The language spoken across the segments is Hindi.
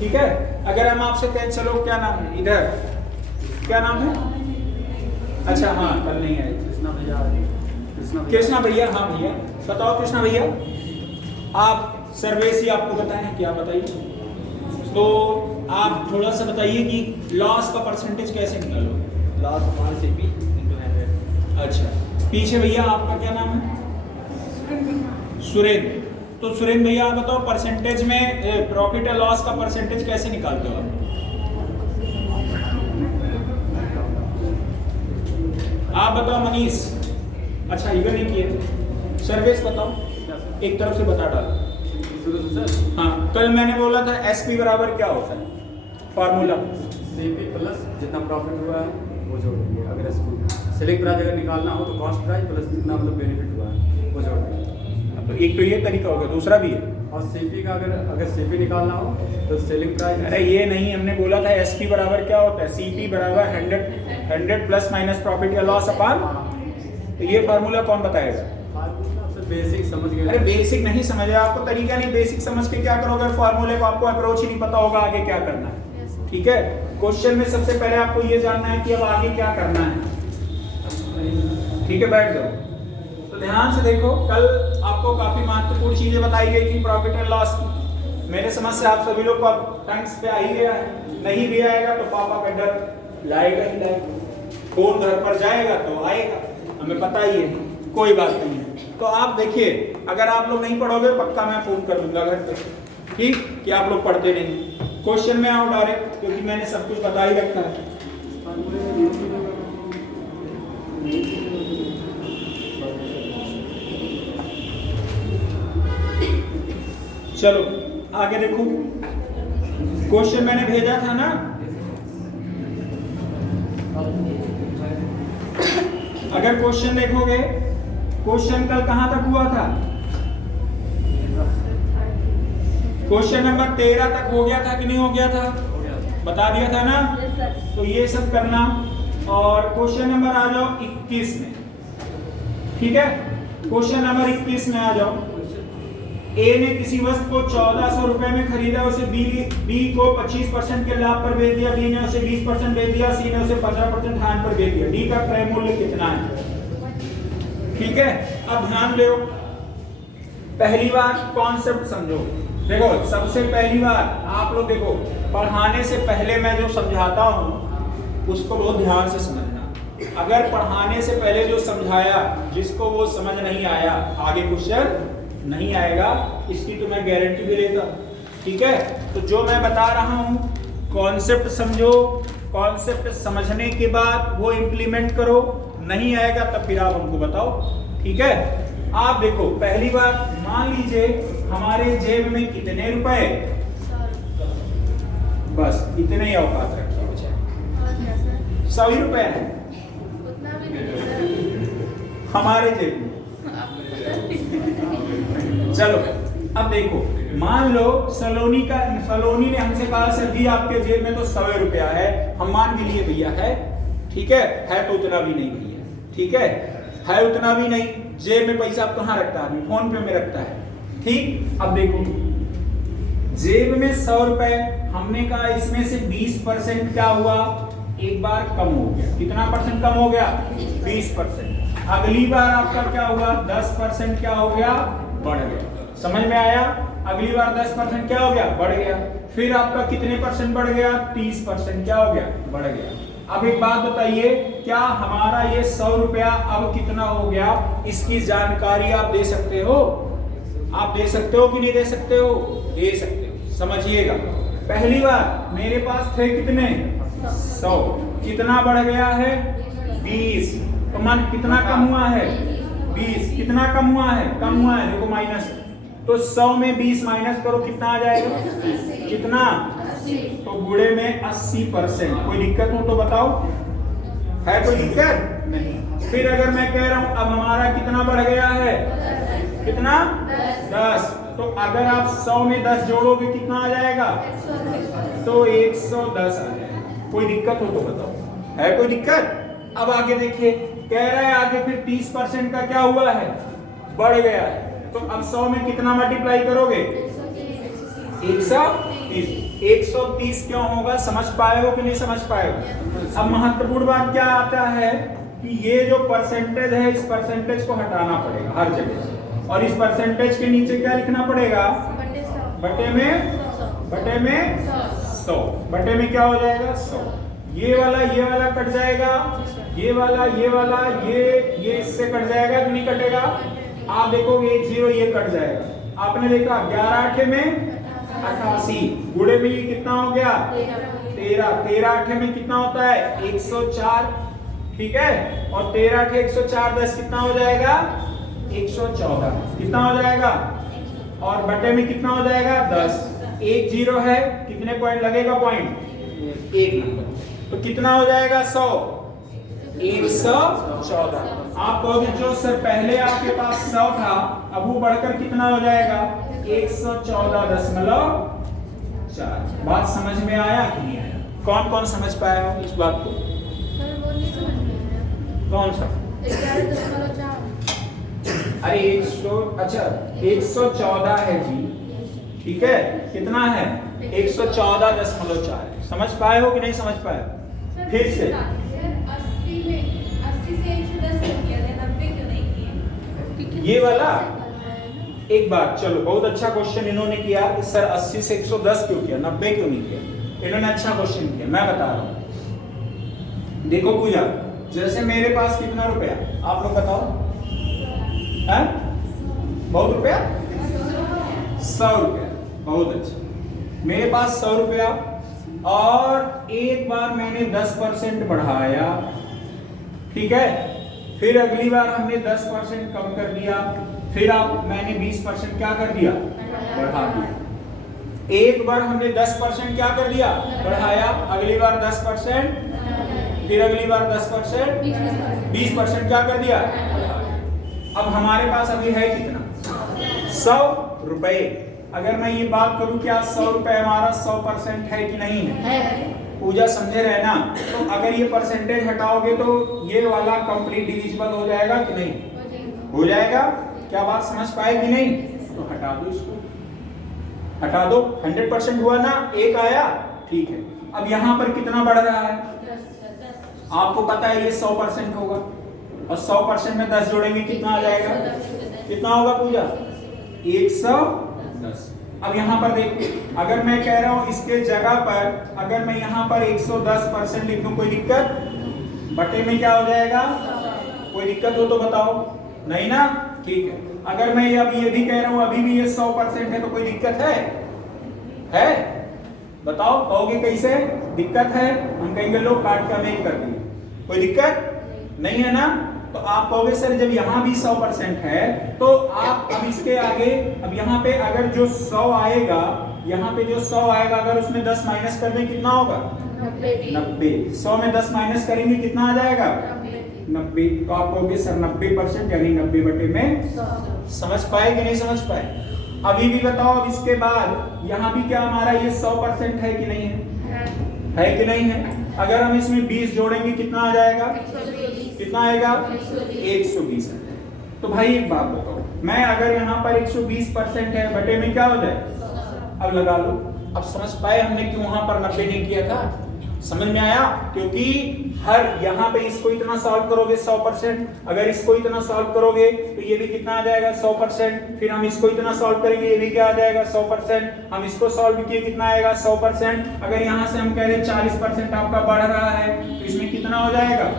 ठीक है। अगर हम आपसे कहें चलो क्या नाम है, इधर क्या नाम है? अच्छा हाँ, कल नहीं आए कृष्णा भैया। हाँ भैया बताओ कृष्णा भैया, आप सर्वेश ही आपको बताएं, क्या बताइए। तो आप थोड़ा सा बताइए कि लॉस का परसेंटेज कैसे निकालो। Loss upon CP into 100। अच्छा पीछे भैया आपका क्या नाम है? सुरेंद्र। तो सुरेंद्र भैया आप बताओ परसेंटेज में प्रॉफिट और लॉस का परसेंटेज कैसे निकालते हो आप बताओ मनीष। अच्छा इवन नहीं किए। सर्वेश बताओ, एक तरफ से बता डालो। हाँ कल मैंने बोला था एसपी बराबर क्या होता है फार्मूला? सीपी प्लस जितना प्रॉफिट हुआ है वो जोड़ देंगे। अगर सेलिंग प्राइस अगर निकालना हो तो कॉस्ट प्राइस प्लस जितना मतलब बेनिफिट हुआ है वो जोड़ देंगे। तो एक तो ये तरीका होगा, दूसरा भी है। और सीपी का अगर सीपी निकालना हो तो सेलिंग प्राइस। अरे ये नहीं, हमने बोला था एसपी बराबर क्या होता है? सीपी बराबर 100 प्लस माइनस प्रॉफिट या लॉस अपान। तो ये फार्मूला कौन बताएगा? बेसिक समझ गए। अरे बेसिक नहीं समझे, आपको तरीका नहीं, बेसिक समझ के क्या करोगे फार्मूले को, आपको अप्रोच ही नहीं पता होगा आगे क्या करना है। ठीक है, क्वेश्चन में सबसे पहले आपको ये जानना है कि अब आगे क्या करना है। ठीक है बैठ जाओ। तो ध्यान से देखो, कल आपको काफी महत्वपूर्ण चीजें बताई गई थी प्रॉफिट एंड लॉस की। मेरे समझ से आप सभी लोग को अब टंग्स पे आ ही गया है, नहीं भी आएगा तो पापा का डर लाएगा ही लाएगा, फोन घर पर जाएगा तो आएगा, हमें पता ही है, कोई बात नहीं है। तो आप देखिए, अगर आप लोग नहीं पढ़ोगे पक्का मैं फोन कर दूंगा घर पे, ठीक, कि आप लोग पढ़ते नहीं। क्वेश्चन में आओ डायरेक्ट, क्योंकि मैंने सब कुछ बता ही रखा है। चलो आगे देखो, क्वेश्चन मैंने भेजा था ना, अगर क्वेश्चन देखोगे, क्वेश्चन कल कहां तक हुआ था? क्वेश्चन नंबर 13 तक हो गया था कि नहीं हो गया था? बता दिया था ना। तो ये सब करना, और क्वेश्चन नंबर आ जाओ 21 में। ठीक है, क्वेश्चन नंबर 21 में आ जाओ। ए ने किसी वस्तु को 1400 रुपए में खरीदा, उसे बी को 25% के लाभ पर बेच दिया, बी ने उसे 20% बेच दिया, सी ने उसे 15% हानि पर बेच दिया। डी का क्रय मूल्य कितना है? ठीक है, अब ध्यान दो, पहली बार कॉन्सेप्ट समझो। देखो सबसे पहली बार आप लोग देखो, पढ़ाने से पहले मैं जो समझाता हूं उसको बहुत ध्यान से समझना। अगर पढ़ाने से पहले जो समझाया जिसको वो समझ नहीं आया, आगे क्वेश्चन नहीं आएगा, इसकी तो मैं गारंटी भी लेता हूं। ठीक है, तो जो मैं बता रहा हूं कॉन्सेप्ट समझो, कॉन्सेप्ट समझने के बाद वो इंप्लीमेंट करो, नहीं आएगा तब फिर आप हमको बताओ। ठीक है, आप देखो पहली बार मान लीजिए हमारे जेब में कितने रुपए, बस इतने ही औकात रखिए, 100 ही रुपए है हमारे जेब में। चलो अब देखो, मान लो सलोनी ने हमसे कहा सर जी आपके जेब में तो 100 रुपया है, हम मान भी लिए भैया है, ठीक है तो उतना भी नहीं भैया, ठीक है उतना भी नहीं, जेब में पैसा आप कहाँ रखता है? फोन पे में रखता है। ठीक, अब देखो जेब में 100 रुपए, हमने कहा इसमें से 20% क्या हुआ, एक बार कम हो गया। कितना परसेंट कम हो गया? 20%। अगली बार आपका क्या हुआ? 10% क्या हो गया? बढ़ गया। समझ में आया? अगली बार 10% क्या हो गया? बढ़ गया। फिर आपका कितने परसेंट बढ़ गया? 30% क्या हो गया? बढ़ गया। अब एक बात बताइए, क्या हमारा ये 100 रुपया अब कितना हो गया, इसकी जानकारी आप दे सकते हो? आप दे सकते हो कि नहीं दे सकते हो? दे सकते हो। समझिएगा, पहली बार मेरे पास थे कितने? 100, कितना बढ़ गया है? 20। तो मान कितना कम हुआ है? 20। कितना कम हुआ है? कम हुआ है, देखो माइनस। तो 100 में 20 माइनस करो, कितना आ जाएगा? कितना? तो गुणे में 80%। कोई दिक्कत हो तो बताओ, है कोई दिक्कत? नहीं। फिर अगर मैं कह रहा हूं अब हमारा कितना बढ़ गया है? कितना? 10। तो अगर आप 100 में 10 जोड़ोगे कितना आ जाएगा? तो 110 आ जाएगा। कोई दिक्कत हो तो बताओ, है कोई दिक्कत? अब आगे देखिए, कह रहा है आगे फिर 30% का क्या हुआ है? बढ़ गया है। तो अब 100 में कितना मल्टीप्लाई करोगे? 130। 130 क्यों होगा, समझ पाए हो कि नहीं समझ पाए हो? अब महत्वपूर्ण बात क्या आता है कि ये जो परसेंटेज है, इस परसेंटेज को हटाना पड़ेगा हर जगह से, और इस परसेंटेज के नीचे क्या लिखना पड़ेगा, बटे में 100, बटे में क्या हो जाएगा 100। ये वाला कट जाएगा, ये वाला ये इससे कट जाएगा कि नहीं कटेगा? आप देखोगे 1 0 ये कट जाएगा। आपने देखा 11 8 में 88, गुणे में ये कितना हो गया 13 8 में कितना होता है 104, ठीक है, और 13 8 104 10 कितना हो जाएगा 114, कितना हो जाएगा, और बटे में कितना हो जाएगा 10। 1 0 है, कितने पॉइंट लगेगा, पॉइंट 1 नंबर, तो कितना हो जाएगा 100 114। आप कहोगे जो सर पहले आपके पास 100 था, अब वो बढ़कर कितना हो जाएगा 114.4। बात समझ में आया कि नहीं आया? कौन कौन समझ पाया हो इस बात को? कौन सा? अरे 114 है जी, ठीक है, कितना है 114.4। समझ पाए हो कि नहीं समझ पाए? फिर से 80 से 110 क्यों किया था, 90 क्यों नहीं किए? ये वाला एक बात, चलो बहुत अच्छा क्वेश्चन इन्होंने किया कि सर 80 से 110 क्यों किया, 90 क्यों नहीं किया? इन्होंने अच्छा क्वेश्चन किया, मैं बता रहा हूं। देखो पूजा, जैसे मेरे पास कितना रुपया, आप लोग बताओ, है बहुत रुपया 100 रुपया, बहुत अच्छा। मेरे पास 100 रुपया, और एक बार मैंने 10% बढ़ाया, ठीक है, फिर अगली बार हमने 10% कम कर दिया, फिर मैंने 20% क्या कर दिया, बढ़ा दिया। एक बार हमने 10% क्या कर दिया, बढ़ाया, अगली बार 10%, फिर अगली बार 10%, 20% क्या कर दिया, अब हमारे पास अभी है कितना 100 रुपए। अगर मैं ये बात करूं क्या 100 रुपए हमारा 100% है कि नहीं है? पूजा समझे रहे ना? तो अगर ये परसेंटेज हटाओगे तो ये वाला कंप्लीट डिविजिबल हो जाएगा कि नहीं? हो जाएगा। क्या बात समझ पाए कि नहीं? तो हटा दो इसको, हटा दो। 100% हुआ ना, एक आया, ठीक है। अब यहाँ पर कितना बढ़ रहा है? आपको पता है ये 100% होगा, और 100% में 10 जोड़ेंगे कितना आ जाएगा? कितना होगा पूजा? 110। अब यहाँ पर देखो, अगर मैं कह रहा हूँ इसके जगह पर अगर मैं यहाँ पर 110% लिख दूं, कोई दिक्कत? बटे में क्या हो जाएगा? कोई दिक्कत हो तो बताओ, नहीं ना? ठीक है। अगर मैं अब ये भी कह रहा हूँ अभी भी ये 100% है, तो कोई दिक्कत है? बताओ, कहोगे कैसे दिक्कत है? हम कहेंगे लो काट के हमें कर दिए, कोई दिक्कत नहीं है ना? तो आप कहोगे सर जब यहाँ भी 100% है तो आप अब इसके आगे, अब यहाँ पे अगर जो 100 आएगा, यहाँ पे जो 100 आएगा, अगर उसमें 10 माइनस कर दें कितना होगा? 90। 100 में 10 माइनस करेंगे कितना आ जाएगा? 90। तो आप कहोगे सर 90% यानी 90 बटे में। समझ पाए कि नहीं समझ पाए? अभी भी बताओ, अब इसके बाद यहाँ भी क्या हमारा ये 100% है कि नहीं है कि नहीं है? अगर हम इसमें 20 जोड़ेंगे कितना आ जाएगा? कितना आएगा? 120। तो भाई एक बात बताओ, मैं अगर यहाँ पर 120% है, बटे में क्या हो जाए? अब लगा लो। अब समझ पाए हमने क्यों वहां पर 90 नहीं किया था? समझ में आया? क्योंकि हर यहाँ पे इसको इतना सॉल्व करोगे 100%, अगर इसको इतना सॉल्व करोगे तो ये भी कितना आ जाएगा? 100%। फिर हम इसको इतना सॉल्व करेंगे, ये भी क्या आ जाएगा? 100%। हम इसको सॉल्व किए, कितना आएगा? 100%। अगर यहाँ से हम कह रहे 40% आपका बढ़ रहा है, तो इसमें कितना हो जाएगा?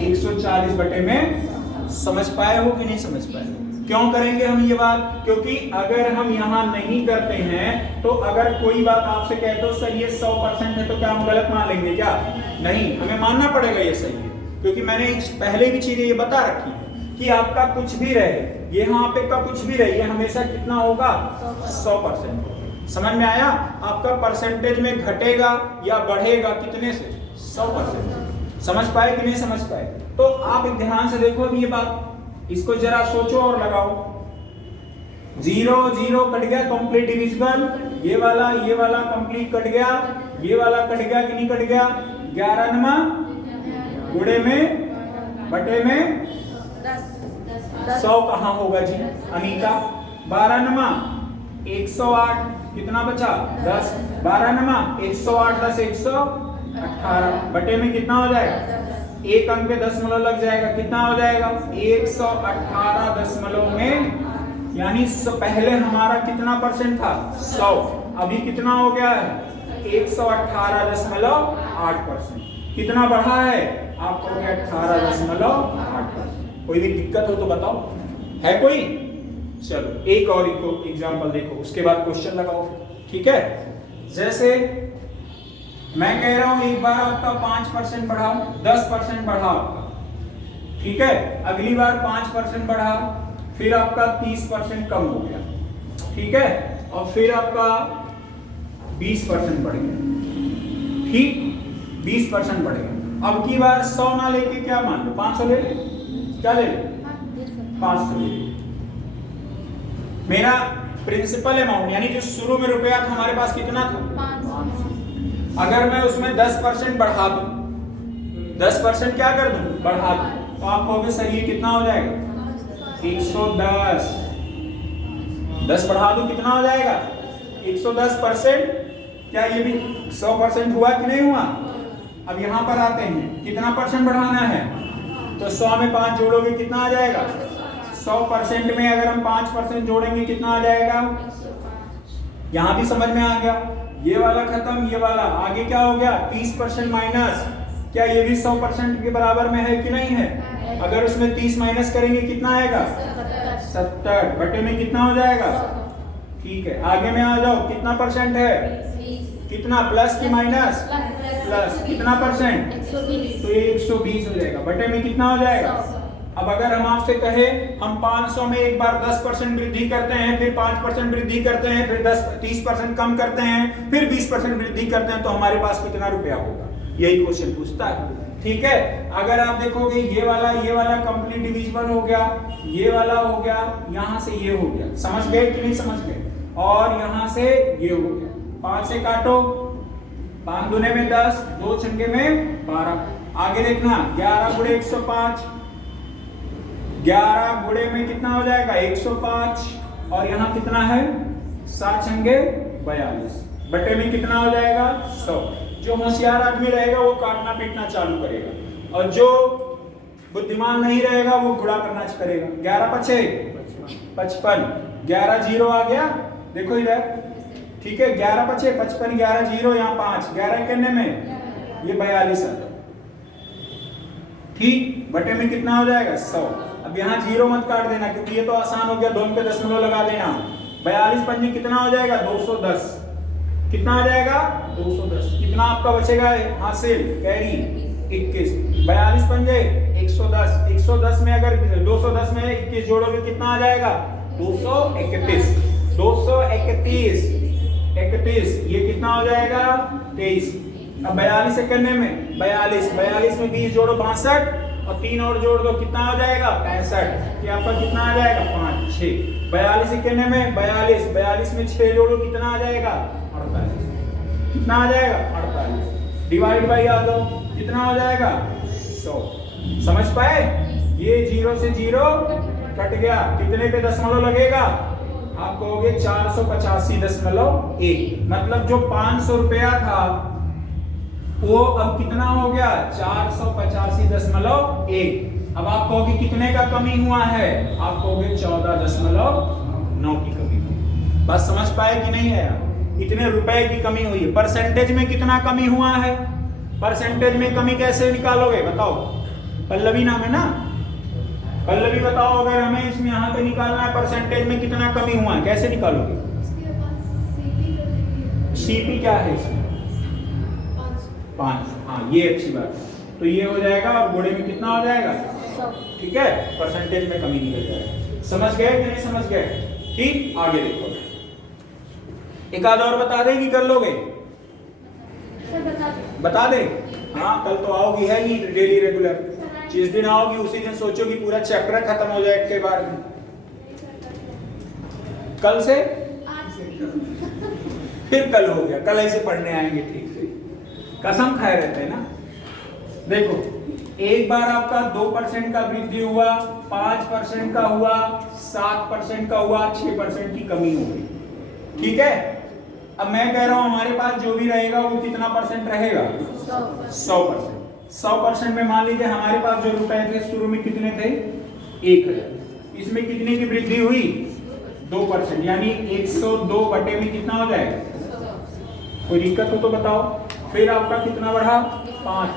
140 बटे में। समझ पाए हो कि नहीं समझ पाए? क्यों करेंगे हम ये बात? क्योंकि अगर हम यहाँ नहीं करते हैं तो अगर कोई बात आपसे कहते हो सर ये 100% है, तो क्या हम गलत मान लेंगे क्या? नहीं, हमें मानना पड़ेगा ये सही है, क्योंकि मैंने पहले भी चीजें ये बता रखी है कि आपका कुछ भी रहे, यहाँ पे का कुछ भी रहे, ये हमेशा कितना होगा? 100%। समझ में आया? आपका परसेंटेज में घटेगा या बढ़ेगा कितने से? 100%। समझ पाए कि नहीं समझ पाए? तो आप एक ध्यान से देखो अब ये बात, इसको जरा सोचो और लगाओ। 0 0 कट गया, कंप्लीट डिविजिबल। ये वाला कंप्लीट कट गया, ये वाला कट गया कि नहीं कट गया? 11 नमा गुणे में बटे में 100 कहाँ होगा जी अनीता? 12 नमा 108, कितना बचा 10, 12 नमा 108 10 118 बटे में कितना हो जाएगा, एक अंक पे दशमलव लग जाएगा, कितना हो जाएगा 118 दशमलव में, यानी पहले हमारा कितना परसेंट था 100, अभी कितना हो गया है 118.8%। कितना बढ़ा है आपको 18.8%। कोई भी दिक्कत हो तो बताओ, है कोई? चलो एक और एग्जांपल देखो, उसके बाद क्वेश्चन लगाओ, ठीक है। जैसे मैं कह रहा हूं एक बार आपका 5% बढ़ा, 10% बढ़ा आपका, ठीक है। अगली बार 5% बढ़ा, फिर आपका 30% कम हो गया, ठीक है, और फिर आपका 20% बढ़ गया, ठीक, 20% बढ़ गया। अब की बार 100 ना लेके क्या मान लो 500 ले ले, क्या ले ले 500 ले ले। मेरा प्रिंसिपल अमाउंट यानी जो शुरू में रुपया था हमारे पास कितना था, अगर मैं उसमें 10% बढ़ा दूं, 10% क्या कर दूं बढ़ा दूं, तो आप कहोगे सर ये कितना हो जाएगा 110, 10 बढ़ा दूं कितना हो जाएगा 110%। क्या ये भी 100% हुआ कि नहीं हुआ? अब यहां पर आते हैं, कितना परसेंट बढ़ाना है, तो 100 में 5 जोड़ोगे कितना आ जाएगा, 100% में अगर हम 5% जोड़ेंगे कितना आ जाएगा, यहां भी समझ में आ गया, ये वाला खत्म, ये वाला आगे क्या हो गया 30% माइनस, क्या ये भी 100% के बराबर में है कि नहीं है? अगर उसमें 30 माइनस करेंगे कितना आएगा 70 बटे में कितना हो जाएगा, ठीक है। आगे में आ जाओ, कितना परसेंट है, कितना प्लस की माइनस, प्लस कितना परसेंट, तो ये 120 हो जाएगा, बटे में कितना हो जाएगा। अब अगर हम आपसे कहे हम 500 में एक बार 10% वृद्धि करते हैं, फिर 5% वृद्धि करते हैं, फिर 30% कम करते हैं, फिर 20% वृद्धि करते हैं, तो हमारे पास कितना रुपया होगा, यही क्वेश्चन पूछता है, ठीक है। अगर आप देखोगे ये वाला कंप्लीट डिविजिबल हो गया, ये वाला हो गया, यहां से ये हो गया, समझ गए कि नहीं समझ गए, और यहां से ये हो गया, 5 से काटो, 5 दूने में 10, 2 छंगे में 12, आगे देखना 11 गुणे 105, 11 गुणे में कितना हो जाएगा 105, और यहां कितना है 7 छंगे 42, बटे में कितना हो जाएगा 100। जो होशियार आदमी रहेगा वो काटना पीटना चालू करेगा, और जो बुद्धिमान नहीं रहेगा वो गुणा करना करेगा। 11 पचे 55, 11 जीरो आ गया, देखो इधर, ठीक है, 11 पचे 55, 11 जीरो, यहाँ 5, 11 करने में ये 42 आ जाए, ठीक, बटे में कितना हो जाएगा 100। अब यहाँ जीरो मत काट देना क्योंकि ये तो आसान हो गया, दोनों पे दशमलव लगा देना, 42 पंजी कितना हो जाएगा 210, कितना आ जाएगा 210, कितना आपका बचेगा हासिल कैरी 21, 42 पंजे 110, 110 में अगर 210 में 21 जोड़ोगे कितना आ जाएगा 231, 231, 31, ये कितना हो जाएगा 23। अब 42 से करने में 42, 42 में 20 जोड़ो 62, और 3 और जोड़ दो कितना हो जाएगा 65, ये आपका कितना आ जाएगा 5 6, 42 से करने में 42, 42 में 6 जोड़ो कितना आ जाएगा 48, कितना आ जाएगा 48, डिवाइड बाई आ जाओ कितना हो जाएगा 100। समझ पाए? ये 0 से 0 कट गया, कितने पे दशमलव लगेगा, आप कहोगे 485.1, मतलब जो 500 रुपया था वो अब कितना हो गया 485.1। अब आप कहोगे कितने का कमी हुआ है, आप कहोगे 14.9 की कमी हुई। बस समझ पाए कि नहीं है? इतने रुपए की कमी हुई है। परसेंटेज में कितना कमी हुआ है, परसेंटेज में कमी कैसे निकालोगे बताओ? पल्लवी नाम है ना, पल्लवी बताओ, अगर हमें इसमें यहाँ पे निकालना है परसेंटेज में कितना कमी हुआ है, कैसे निकालोगे? सीपी क्या है इसमें 5, हाँ ये अच्छी बात है, तो ये हो जाएगा, और गुणे में कितना हो जाएगा 100, ठीक है, परसेंटेज में कमी निकल जाएगा। समझ गए कि नहीं समझ गए? ठीक, आगे देखो, एक आध और बता दें कि कर लोगे? बता दे, हाँ कल तो आओगी है नहीं डेली रेगुलर, जिस दिन आओगी उसी दिन सोचोगी पूरा चैप्टर खत्म हो जाए के बारे में। कल से फिर कल हो गया, कल ऐसे पढ़ने आएंगे, ठीक से कसम खाए रहते हैं ना। देखो एक बार आपका 2% का वृद्धि हुआ, 5% का हुआ, 7% का हुआ, 6% की कमी हो गई, ठीक है। अब मैं कह रहा हूं हमारे पास जो भी रहेगा वो कितना परसेंट रहेगा? 100%। 100% में मान लीजिए हमारे पास जो रुपए थे शुरू में कितने थे? 1000। इसमें कितने की वृद्धि हुई? 2%, यानी 102 बटे में कितना हो जाएगा? कोई दिक्कत हो तो बताओ। फिर आपका कितना बढ़ा? 5,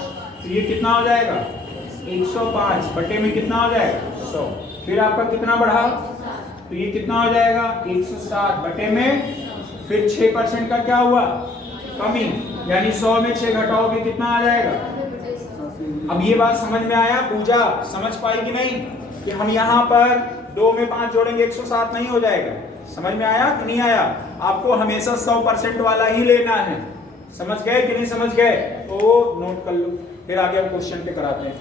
तो ये कितना हो जाएगा? 105 बटे में कितना हो जाएगा? 100। फिर आपका कितना बढ़ा? तो ये कितना हो जाएगा? 160 बटे में, फिर 6% का क्या हुआ? कमी, यानी 100 में 6 घटाओगे कितना आ जाएगा? अब ये बात समझ में आया? पूजा समझ पाई कि नहीं कि हम यहाँ पर 2 में 5 जोड़ेंगे 107 नहीं हो जाएगा? समझ में आया कि नहीं आया? आपको हमेशा 100% वाला ही लेना है। समझ गए कि नहीं समझ गए? तो नोट कर लो, फिर आगे हम क्वेश्चन पे कराते हैं।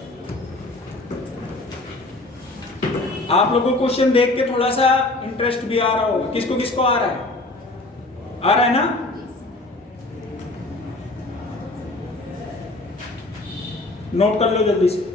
आप लोगों को क्वेश्चन देख के थोड़ा सा इंटरेस्ट भी आ रहा होगा। किसको किसको आ रहा है? आ रहा है ना? नोट कर लो जल्दी से।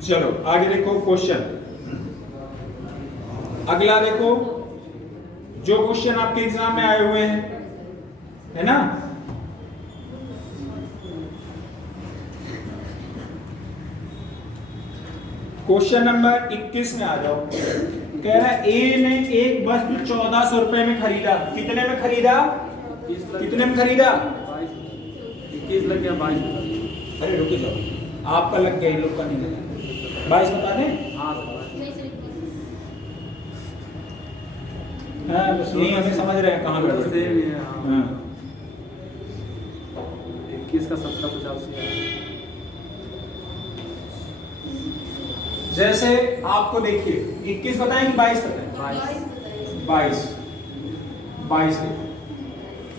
चलो आगे देखो क्वेश्चन। अगला देखो, जो क्वेश्चन आपके एग्जाम में आए हुए हैं, है ना? क्वेश्चन नंबर 21 में आ जाओ। कह रहा है ए ने एक वस्तु 1400 रुपए में खरीदा। कितने में खरीदा? कितने में खरीदा? 21 लग गया, 22। अरे रुक जाओ, आपका लग गया, इन लोग का नहीं लगा। 22 बता दें? हाँ, बस यही हमें समझ रहे हैं कहाँ तो सेम ही है। हाँ। 21 का 1785 है। जैसे आपको देखिए 21 बताएं कि 22 बताएं? 22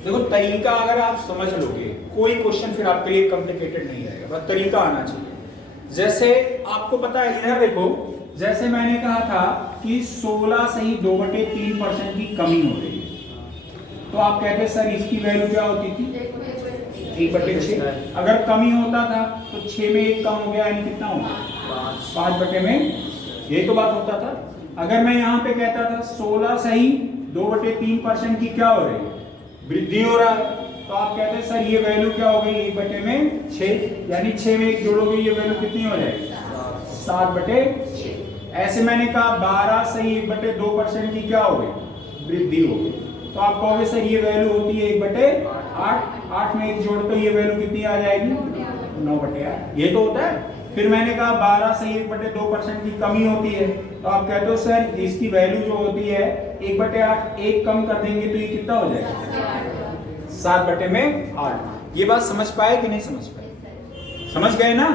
देखो, तरीका अगर आप समझ लोगे कोई क्वेश्चन फिर आपके लिए कॉम्प्लिकेटेड नहीं रहेगा, बस तरीका आना चाहिए। जैसे आपको पता है, इधर देखो, जैसे मैंने कहा था कि 16 से ही 2/3% की कमी हो रही है, तो आप कहते सर इसकी वैल्यू क्या होती थी? 1/6। अगर कमी होता था तो 6 में 1 कम हो गया, यानी कितना होगा? 5 बटे में, यही तो बात होता था। अगर मैं यहाँ पे कहता था 16 सही 2/3% की क्या हो रही है? वृद्धि हो रहा है, तो आप कहते हैं सर ये वैल्यू क्या हो गई? 1/6, यानी 6 में 1 जोड़ोगे ये वैल्यू कितनी हो जाएगी? 7/6। ऐसे मैंने कहा 12 सही 1/2% की क्या हो गई? वृद्धि हो गई, तो आप कहोगे सर ये वैल्यू होती है 1/8। 8 में 1 जोड़ तो ये वैल्यू कितनी आ जाएगी? 9/8। ये तो होता है। फिर मैंने कहा 12 से 1/2% की कमी होती है, तो आप कहते हो सर इसकी वैल्यू जो होती है 1/8, 1 कम कर देंगे तो ये कितना हो जाएगा? 7/8। ये बात समझ पाए कि नहीं समझ पाए? समझ गए ना?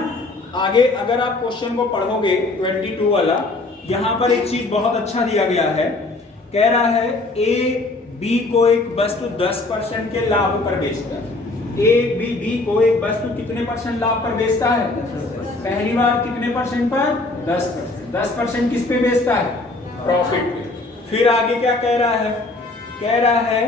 आगे अगर आप क्वेश्चन को पढ़ोगे 22 वाला, यहाँ पर एक चीज बहुत अच्छा दिया गया है। कह रहा है ए बी को एक वस्तु 10% के लाभ पर बेचता है। ए बी को एक वस्तु कितने % लाभ पर बेचता है? पहली बार कितने % पर? 10%। 10% किस पे बेचता है? प्रॉफिट पे। फिर आगे क्या कह रहा है? कह रहा है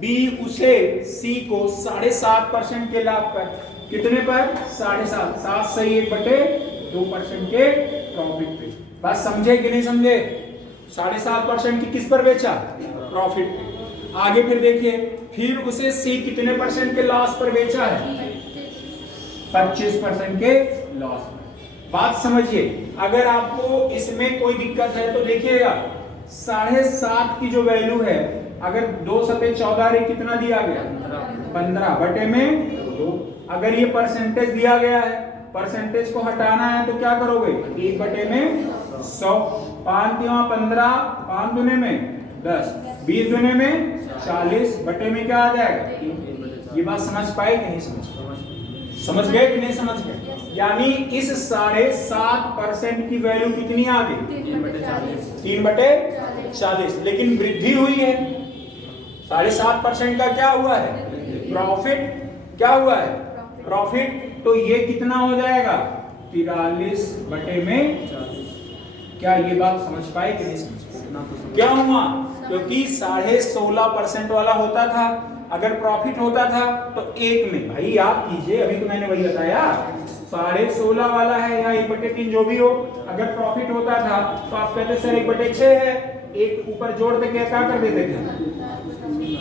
बी उसे सी को 7.5% के लाभ पर, कितने पर? 7.5, 7 सही 1/2% के प्रॉफिट पे। बात समझे कि नहीं समझे? 7.5% की किस पर बेचा? प्रॉफिट पे। आगे फिर देखिए, फिर उसे सी कितने % के लॉस पर बेचा है? 25% के लॉस पर। बात समझिए। अगर आपको इसमें कोई दिक्कत है तो देखिएगा 7.5 की जो वैल्यू है, अगर 2 सते 14 रे कितना दिया गया 15 बटे में 2। अगर ये परसेंटेज दिया गया है, परसेंटेज को हटाना है तो क्या करोगे 1 बटे में 100। 5 × 15, 5 दूने में 10, 20 दूने में 40 बटे में क्या आ जाएगा। ये बात समझ पाए कि नहीं समझ पाए? समझ गए कि नहीं समझ गए? यानी इस 7.5% की वैल्यू कितनी आ गई 3 बटे 40। लेकिन वृद्धि हुई है 7.5% का। क्या हुआ है प्रॉफिट? क्या हुआ है प्रॉफिट? तो ये कितना हो जाएगा 43 बटे में 40। क्या ये बात समझ पाए कि नहीं समझ पाए? क्या हुआ? क्योंकि 16.5% वाला होता था, अगर प्रॉफिट होता था तो 1 में, भाई आप कीजिए, अभी तो मैंने वही बताया 16.5 वाला है या 1/3 जो भी हो, अगर प्रॉफिट होता था तो आप कहते सर 1/6 है, एक ऊपर जोड़ दे क्या कर देते थे,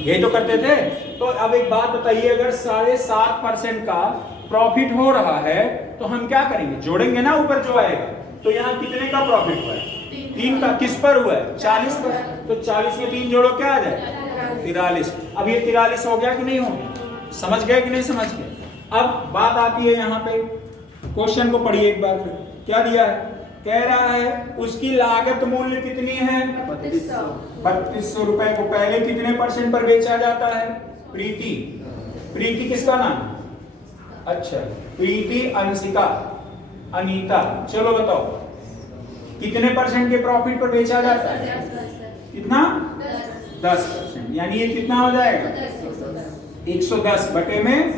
यही तो करते थे। तो अब एक बात बताइए, अगर 7.5% का प्रॉफिट हो रहा है तो हम क्या करेंगे, जोड़ेंगे ना ऊपर जो आएगा। तो यहाँ कितने का प्रॉफिट हुआ है 3 का। किस पर हुआ है 40 पर। तो 40 में 3 जोड़ो क्या आ जाए 43। अब ये 43 हो गया कि नहीं हो गया? समझ गए कि नहीं समझ गए? अब बात आती है यहाँ पे, क्वेश्चन को पढ़िए एक बार फिर। क्या दिया है, कह रहा है उसकी लागत मूल्य कितनी है 3200 रुपए को पहले कितने % पर बेचा जाता है। प्रीति, प्रीति किसका नाम? अच्छा प्रीति, अंशिका, अनीता, चलो बताओ कितने % के प्रॉफिट पर बेचा जाता है? कितना 10%। यानी ये कितना हो जाएगा 110 बटे में,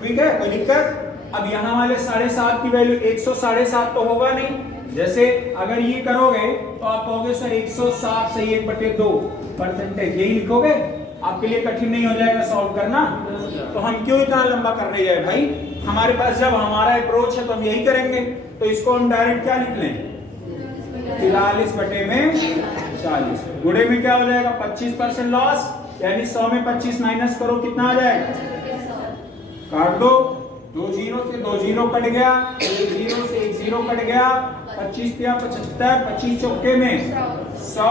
ठीक है कोई दिक्कत? अब यहाँ वाले 7.5 की वैल्यू 107.5 तो होगा नहीं। जैसे अगर ये करोगे तो आप कहोगे सर 107 से 1/2%, यही लिखोगे, आपके लिए कठिन नहीं हो जाएगा सॉल्व करना। तो हम क्यों इतना लंबा करने जाए भाई, हमारे पास जब हमारा अप्रोच है तो हम यही करेंगे। तो इसको हम डायरेक्ट क्या लिख लें 43 बटे में 40। गुणे में क्या हो जाएगा 25% लॉस, यानी 100 में 25 माइनस करो कितना आ जाएगा, काट दो, 2 जीरो से 2 जीरो कट गया, 1 जीरो से 1 जीरो कट गया, 25 × 75, 25 चौके में 100,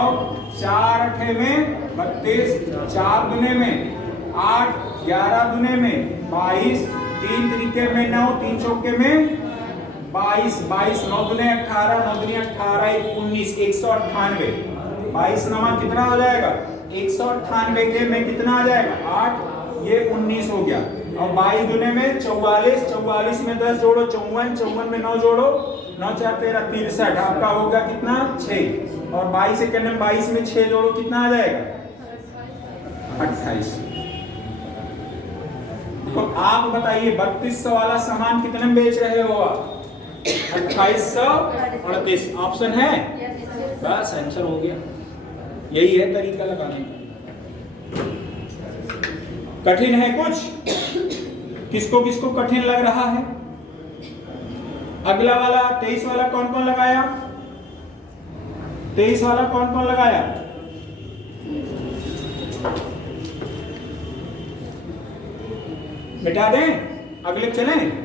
4 अठे में 32, 4 दुने में 8, 11 दुने में 22, 3 त्रिके में 9, 3 चौके में 22, 22 9 दुने 18, 9 दुने 18, 19, 198। 22 नमा कितना हो जाएगा 198 के में कितना आ जाएगा 8, ये 19 हो गया। और 22 दुने में 44, 44 में 10 जोड़ो 54, 54 में 9 जोड़ो 9 4 13 63, आपका होगा कितना 6। और 22 से 22 में 6 जोड़ो कितना आ जाएगा 28। तो आप बताइए 3200 वाला सामान कितने में बेच रहे हो आप 2838। ऑप्शन है, बस आंसर हो गया। यही है तरीका लगाने का। कठिन है कुछ, किसको किसको कठिन लग रहा है? अगला वाला 23 वाला कौन कौन लगाया? 23 वाला कौन कौन लगाया? मिटा दें, अगले चलें?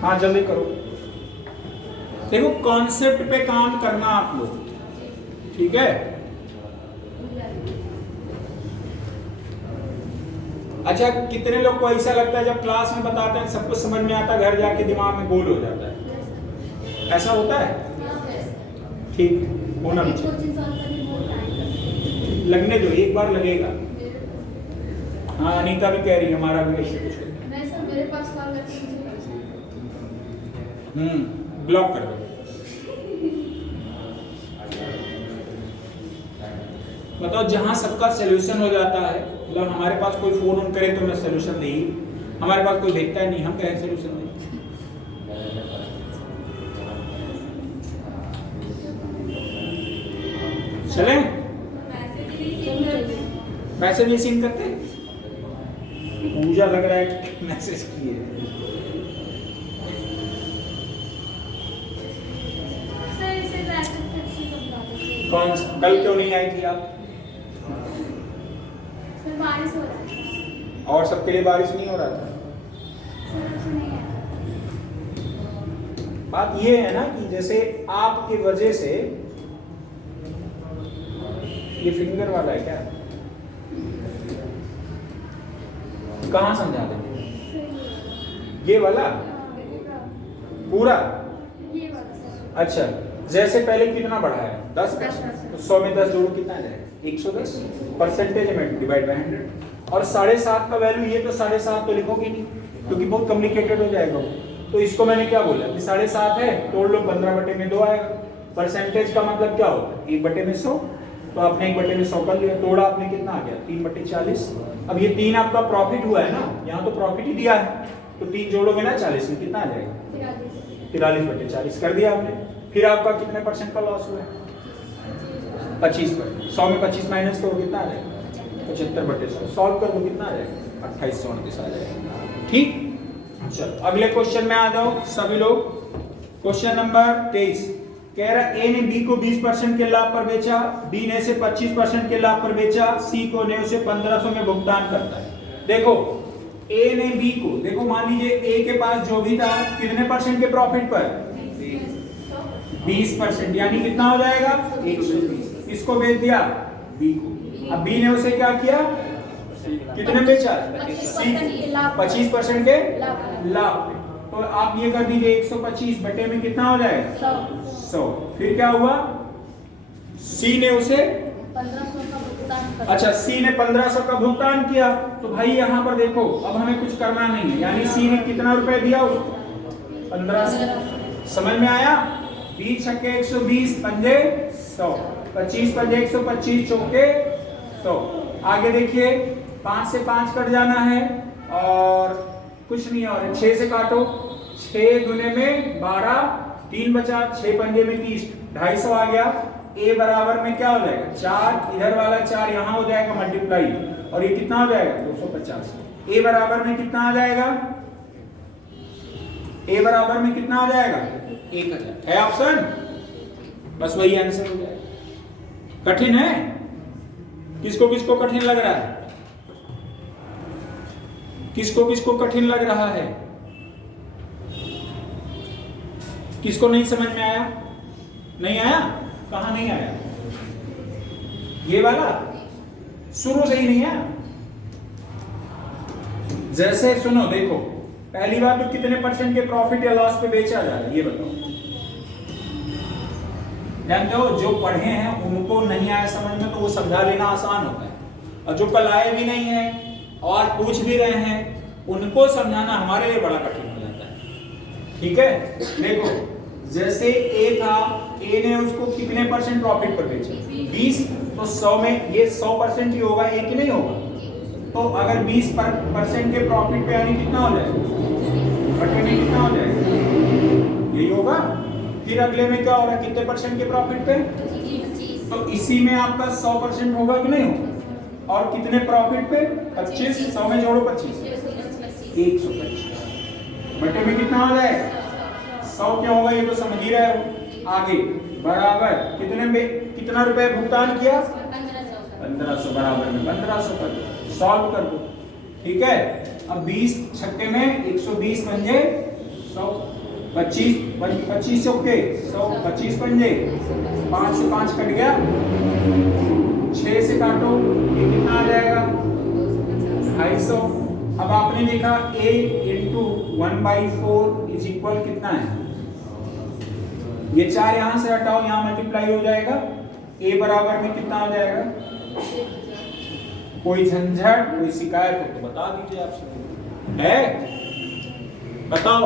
हाँ जल्दी करो। देखो कॉन्सेप्ट पे काम करना आप लोग, ठीक है? अच्छा कितने लोग को ऐसा लगता है जब क्लास में बताते हैं सब कुछ समझ में आता है, घर जाके दिमाग में गोल हो जाता है, ऐसा होता है? ठीक, होना भी चाहिए, लगने दो, एक बार लगेगा। हाँ अनीता भी कह रही है हमारा भी वैसे कुछ मेरे पास कॉल करके ब्लॉक कर दो। बताओ जहां सबका सोल्यूशन हो जाता है, मतलब हमारे पास कोई फोन ऑन करे तो मैं सोल्यूशन नहीं, हमारे पास कोई देखता ही नहीं, हम कहें सोल्यूशन नहीं। चलें? मैसेज नहीं सीन करते? पूजा लग रहा है मैसेज किए। कौन सा? कल क्यों नहीं आई थी आप? बारिश हो रहा है और सबके लिए बारिश नहीं हो रहा था? बात ये है ना कि जैसे आपके वजह से, ये फिंगर वाला है क्या, कहां समझा देंगे, ये वाला पूरा, अच्छा जैसे पहले कितना बढ़ा है 10%, तो 100 में 10 जोड़ो कितना है 110, परसेंटेज में डिवाइड बाय 100, और 7.5 का वैल्यू ये तो 7.5 तो लिखोगे नहीं क्योंकि बहुत कॉम्प्लिकेटेड हो जाएगा वो। तो इसको मैंने क्या बोला कि 7.5 है, तोड़ लो 15/2 आएगा। परसेंटेज का मतलब क्या होता है 1/100, तो आपने 1/100 कर लिया, तोड़ा आपने कितना आ गया 3/40। अब ये 3 आपका प्रॉफिट हुआ है ना, यहाँ तो प्रॉफिट ही दिया है, तो 3 जोड़ोगे ना 40 में कितना आ जाएगा 43/40 कर दिया आपने। फिर आपका कितने परसेंट का लॉस हुआ है 25%। 100 में 25 माइनस करो कितना आ जाएगा 75/100, सॉल्व कर दो कितना आ जाएगा 2829 आ जाएगा। ठीक, चलो अगले क्वेश्चन में आ जाओ सभी लोग। क्वेश्चन नंबर 23 कह रहा ए ने बी को 20% के लाभ पर बेचा, बी ने इसे 25% के लाभ पर बेचा, सी को ने उसे 1500 में भुगतान करता है। देखो ए ने बी को, देखो मान लीजिए ए के पास जो भी था कितने परसेंट के प्रॉफिट पर 20%, यानी कितना हो जाएगा 120। इसको बेच दिया बी को, अब बी ने उसे क्या किया कितने बेचा 25% के लाभ। तो आप ये कर दीजिए 125 बटे में कितना हो जाएगा 100। फिर क्या हुआ सी ने उसे 1500 का भुगतान, अच्छा सी ने 1500 का भुगतान किया। तो भाई यहाँ पर देखो अब हमें कुछ करना नहीं है, यानी सी ने कितना रुपए दिया उसको 1500। समझ में आया, 20 छक्के 120 पंजे 100, 25 पंजे 125 चौके 100। आगे देखिए 5 से 5 कट जाना है और कुछ नहीं और 6 से काटो, 6 गुने में 12, 3 बचा, 6 पंजे में 30, 250 आ गया। ए बराबर में क्या हो जाएगा 4, इधर वाला 4 यहाँ हो जाएगा मल्टीप्लाई, और ये कितना हो जाएगा 250। ए बराबर में कितना आ जाएगा, ए बराबर में कितना आ जाएगा 1000 है ऑप्शन, बस वही आंसर हो जाएगा। कठिन है, किसको किसको कठिन लग रहा है, किसको किसको कठिन लग रहा है, किसको नहीं समझ में आया, नहीं आया, कहां नहीं आया, ये वाला शुरू से ही नहीं आया। जैसे सुनो देखो, पहली बात तो कितने परसेंट के प्रॉफिट या लॉस पे बेचा जा रहा है ये बताओ। जानते हो जो पढ़े हैं उनको नहीं आया समझ में तो वो समझा लेना आसान होता है, और जो कल आए भी नहीं है और पूछ भी रहे हैं उनको समझाना हमारे लिए बड़ा कठिन हो जाता है। ठीक है, देखो जैसे ए था, ए ने उसको कितने परसेंट प्रॉफिट पर बेचा 20, तो 100 में ये 100% ही होगा, एक ही नहीं होगा। तो अगर 20% के प्रॉफिट पे यानी कितना हो जाएगा बटे में कितना हो जाएगा यही होगा। फिर अगले में क्या हो रहा है कितने परसेंट के प्रॉफिट पे, तो इसी में आपका 100% होगा कि नहीं होगा, और कितने प्रॉफिट पे 25, 100 में जोड़ो 25 125 बटे में कितना हो जाएगा 100 क्या होगा ये तो समझ ही रहे हो। आगे बराबर कितने में कितना रुपए भुगतान किया 1500 बराबर में 1500 कर दो, सॉल्व कर दो। ठीक है, अब 20 छक्के में 120 पंजे 100, 25 चौके 100, 25 पंजे 5 से 5 कट गया, 6 से काटो ये कितना आ जाएगा 250। अब आपने देखा a इंटू 1/4 इज इक्वल कितना है, ये 4 यहां से हटाओ यहां मल्टीप्लाई हो जाएगा, a बराबर में कितना हो जाएगा। कोई झंझट कोई शिकायत हो तो बता दीजिए आपसे, है बताओ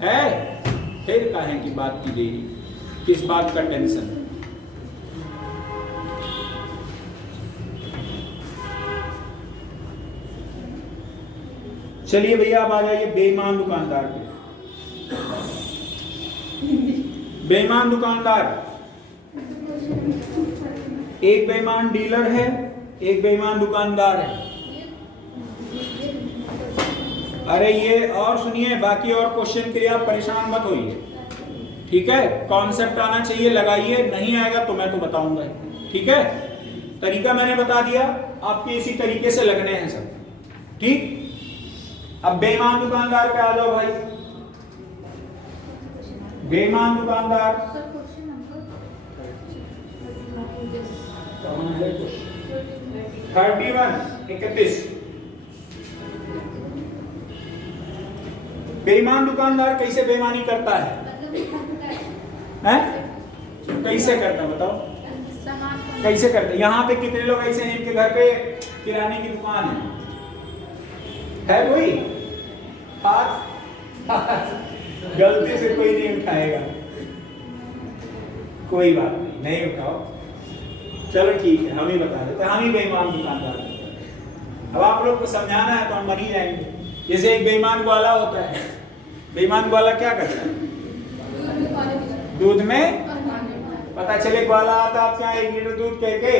है, फिर कहें कि बात की गई, किस बात का टेंशन। चलिए भैया अब आ जाइए बेईमान दुकानदार पे। बेईमान दुकानदार, एक बेईमान डीलर है, एक बेईमान दुकानदार है। अरे ये और सुनिए, बाकी और क्वेश्चन के लिए आप परेशान मत होइए, ठीक है। कॉन्सेप्ट आना चाहिए लगाइए, नहीं आएगा तो मैं तो बताऊंगा, ठीक है। तरीका मैंने बता दिया, आपके इसी तरीके से लगने हैं सब, ठीक। अब बेईमान दुकानदार पे आ जाओ भाई। बेईमान दुकानदार सर क्वेश्चन नंबर कहाँ है? 31 बेईमान दुकानदार कैसे बेईमानी करता है? हैं? कैसे करता है बताओ? कैसे करते? यहाँ पे कितने लोग ऐसे हैं इनके घर पे किराने की दुकान है कोई? हाथ गलती से कोई नहीं उठाएगा, कोई बात नहीं उठाओ। चलो ठीक है, हम ही बता देते, हम ही बेईमान दुकानदार। अब आप लोग को समझाना है तो हम बन ही जाएंगे। जैसे एक बेईमान ग्वाला होता है, बेईमान ग्वाला क्या करता है? दूध में पता चले ग्वाला आता आपके यहाँ 1 लीटर दूध कह के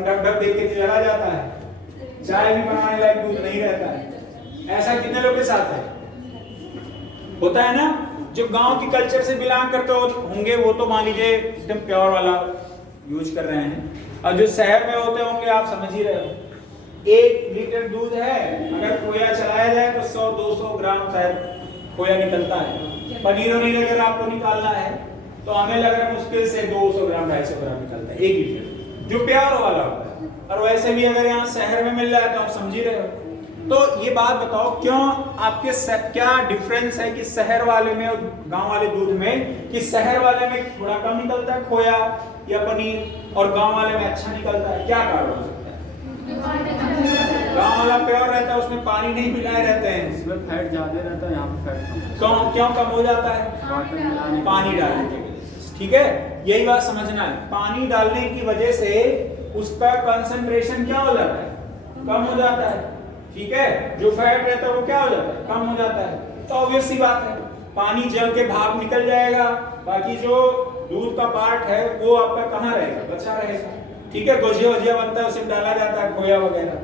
ढक दे के चला जाता है, चाय भी बनाने लायक दूध नहीं रहता है। ऐसा कितने लोग के साथ है? होता है ना। जो गांव की कल्चर से बिलोंग करते होंगे वो तो मान लीजिए एकदम प्योर वाला यूज कर रहे हैं, और जो शहर में होते होंगे आप समझ ही रहे हो। 1 लीटर दूध है, अगर खोया चलाया जाए तो 100-200 ग्राम शायद खोया निकलता है। पनीर अगर आपको निकालना है तो हमें लग रहा है मुश्किल से 200 ग्राम 250 ग्राम निकलता है 1 लीटर, जो प्योर वाला होता है। और वैसे भी अगर यहाँ शहर में मिल रहा है तो आप समझ ही रहे हो। तो ये बात बताओ, क्यों आपके क्या डिफरेंस है कि शहर वाले में और गांव वाले दूध में, कि शहर वाले में थोड़ा कम निकलता है खोया या पनीर और गांव वाले में अच्छा निकलता है? क्या कारण हो सकता है? गांव वाला प्योर रहता है, उसमें पानी नहीं मिलाए रहते हैं, इसमें फैट ज्यादा रहता है, यहाँ पे फैट कम। क्यों कम हो जाता है? पानी डालने की वजह से। ठीक है, यही बात समझना है। पानी डालने की वजह से उसका कंसंट्रेशन क्या हो जाता है? कम हो जाता है। ठीक है, जो फैट रहता है वो क्या हो जाता है? कम हो जाता है। तो ऑब्वियस सी बात है, पानी जल के भाप निकल जाएगा, बाकी जो दूध का पार्ट है वो आपका कहाँ रहेगा? बचा रहेगा। ठीक है, गुजिया वजिया बनता है उसमें डाला जाता है खोया वगैरह।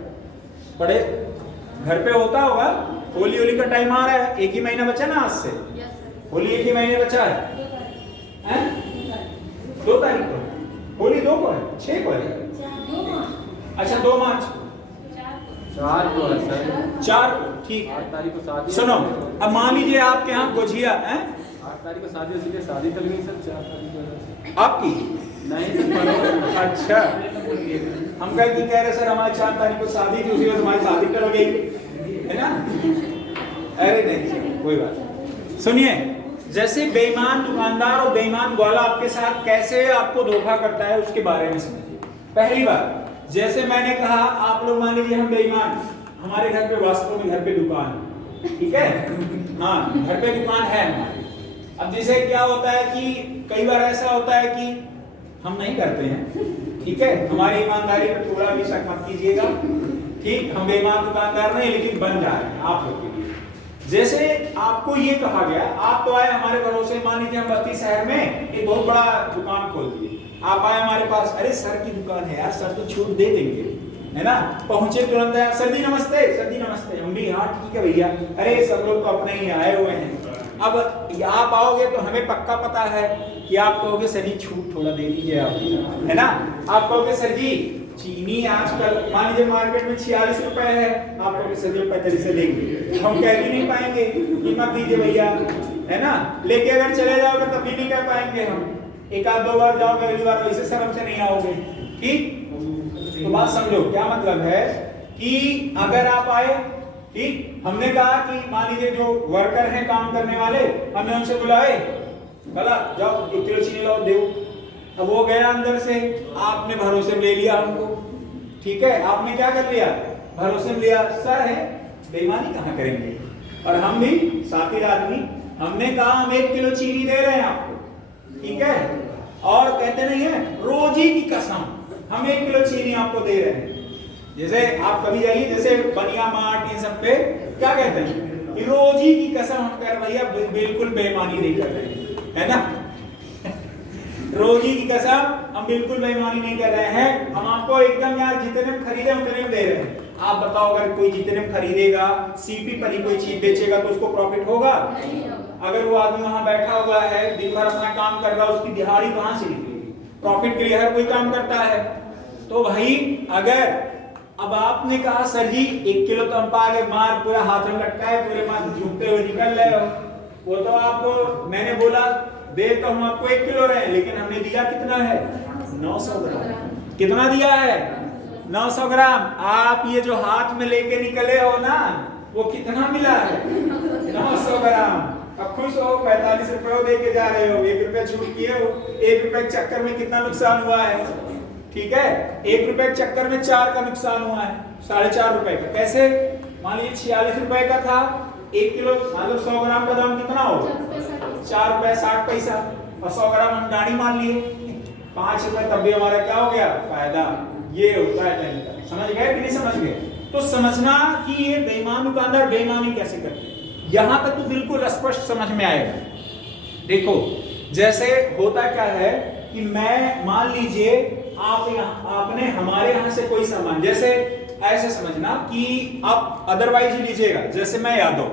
बड़े घर पे होता होगा। होली का टाइम आ रहा है, 1 ही महीना बचा ना आज से। होली 1 ही महीने बचा है, 2 तारीख को होली, 2 को है, 6 को है। अच्छा 2 मार्च 4 को है सर, 4 को। ठीक 8 तारीख को शादी। सुनो, अब मान लीजिए आपके यहाँ गुजिया है, 8 तारीख को शादी, इसलिए शादी चल गई सर। 4 तारीख को आपकी नहीं अच्छा, हम कह रहे सर हमारे 4 तारीख को शादी थी, उसी वक्त हमारी शादी टल गई है ना। अरे नहीं कोई बात। सुनिए, जैसे बेईमान दुकानदार और बेईमान ग्वाला आपके साथ कैसे आपको धोखा करता है उसके बारे में समझिए। पहली बात, जैसे मैंने कहा, आप लोग मान लीजिए हम बेईमान, हमारे घर पे वास्तव में घर पे दुकान है, ठीक है, हाँ घर पे दुकान है हमारी। अब जैसे क्या होता है कि कई बार ऐसा होता है कि हम नहीं करते हैं, ठीक है, हमारी ईमानदारी पर थोड़ा भी शक मत कीजिएगा। ठीक, हम बेईमान दुकानदार नहीं, लेकिन बन जा रहे हैं आप लोग के लिए। जैसे आपको ये कहा गया, आप तो आए हमारे भरोसे, मान लीजिए हम बस्ती शहर में एक बहुत बड़ा दुकान खोल दिए, आप आए हमारे पास, अरे सर की दुकान है यार, सर तो छूट दे देंगे, है ना। पहुंचे तुरंत यार, सर जी नमस्ते, सर जी नमस्ते। हम भी हाँ ठीक है भैया, अरे सब लोग तो अपने ही आए हुए हैं। अब आप आओगे तो हमें पक्का पता है कि आप कहोगे सर जी छूट थोड़ा दे दीजिए आप, है ना। आप कहोगे सर जी चीनी आजकल मान लीजिए मार्केट में 46 रुपए है, आप कहोगे सर जी 45 से लेंगे, हम कह भी नहीं पाएंगे कीमत दीजिए भैया, है ना। लेके अगर चले जाओगे तब भी नहीं कह पाएंगे हम, 1-2 बार जाओगे, अगली बार वैसे शर्म से नहीं आओगे। ठीक, तो बात समझो, क्या मतलब है कि अगर आप आए, ठीक, हमने कहा कि मान लीजिए जो वर्कर हैं काम करने वाले, हमने उनसे बुलाए, बोला जाओ 1 किलो चीनी लाओ दो। अब वो गया अंदर से, आपने भरोसे में ले लिया हमको, ठीक है, आपने क्या कर लिया? भरोसे में लिया, सर है बेईमानी कहाँ करेंगे, और हम भी साथी आदमी, हमने कहा हम 1 किलो चीनी दे रहे हैं आपको, ठीक है, और कहते नहीं है रोजी की कसम हम 1 किलो चीनी आपको दे रहे हैं। जैसे आप कभी जाइए, जैसे बनिया मार्ट इन सब पे क्या कहते हैं, रोजी की कसम हम कर भैया बिल्कुल बेईमानी नहीं कर रहे हैं, है ना। रोजी की कसम हम बिल्कुल बेईमानी नहीं कर रहे हैं, हम आपको एकदम यार जितने में खरीदे उतने में दे रहे हैं। आप बताओ, अगर कोई जितने में खरीदेगा, सीपी पर ही कोई चीज बेचेगा तो उसको प्रॉफिट होगा? अगर वो आदमी वहां बैठा हुआ है, दिन भर अपना काम कर रहा है, उसकी दिहाड़ी कहां से निकलेगी? प्रॉफिट के लिए हर कोई काम करता है। तो भाई अगर अब आपने कहा सर जी 1 किलो तो हम पा गए, मार पूरा हाथ में लटका है, पूरे मार झुकते हुए निकल रहे हो, वो तो आपको मैंने बोला देता हूं आपको 1 किलो रहे, लेकिन हमने दिया कितना है 900 ग्राम। कितना दिया है 900 ग्राम। आप ये जो हाथ में लेके निकले हो ना, वो कितना मिला है 900 ग्राम। अब खुश हो, 45 रुपए दे के जा रहे हो, 1 रुपए छूट किए हो। 1 रुपए के चक्कर में कितना नुकसान हुआ है, ठीक है। 1 रुपए के चक्कर में 4 का नुकसान हुआ है, 4.5 रुपए का। कैसे, मान लीजिए 46 रुपए का था 1 किलो, मतलब 100 ग्राम का दाम कितना होगा 4 रुपए 60 पैसा, और 100 ग्राम हम गाड़ी मान लिए 5 रुपए, तब भी हमारा क्या हो गया फायदा। ये होता है तरीका। समझ गए कि नहीं समझ गए? तो समझना कि ये बेईमान दुकानदार बेईमानी कैसे करते हैं, यहां तक तो बिल्कुल स्पष्ट समझ में आएगा। देखो जैसे होता क्या है कि मैं मान लीजिए आपने हमारे यहां से कोई सामान, जैसे ऐसे समझना कि आप अदरवाइज लीजिएगा, जैसे मैं यादव,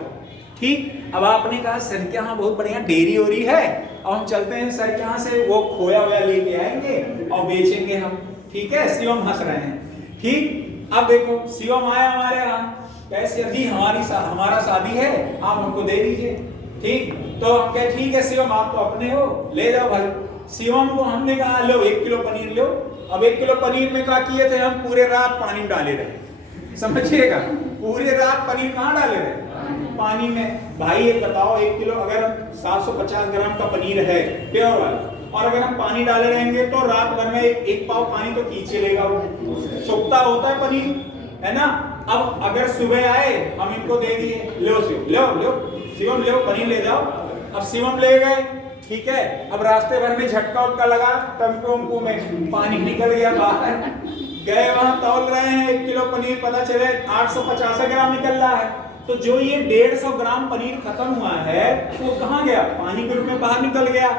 ठीक। अब आपने कहा सर के यहाँ बहुत बढ़िया डेयरी ओरी है, और हम चलते हैं सर के यहाँ से वो खोया हुआ लेके आएंगे और बेचेंगे हम, ठीक है। शिवम हंस रहे हैं, ठीक। अब देखो शिवम आया हमारे यहाँ, कैसे जी हमारा शादी है, आप हमको दे दीजिए, ठीक। तो हम कहे ठीक है शिवम आप तो अपने हो, ले जाओ भाई। शिवम को हमने कहा लो 1 किलो पनीर लो। अब 1 किलो पनीर में क्या किए थे हम, पूरे रात पानी डाले रहे, समझिएगा, पूरे रात पनीर कहाँ डाले रहे, पानी में। भाई ये बताओ 1 किलो अगर 750 ग्राम का पनीर है प्योर वाला, और अगर हम पानी डाले रहेंगे तो रात भर में एक पाव पानी तो खींच लेगा, वो सूखता होता है पनीर, है ना। अब अगर सुबह आए हम इनको दे दिए, लो शिवम लो पनीर ले जाओ। अब शिवम ले गए, ठीक है। अब रास्ते भर में झटका उटका लगा, टम्पू में पानी निकल गया बाहर, गए वहां तौल रहे हैं 1 किलो पनीर, पता चले 850 ग्राम निकल रहा है। तो जो ये 150 ग्राम पनीर खत्म हुआ है वो कहाँ गया, पानी के रूप में बाहर निकल गया।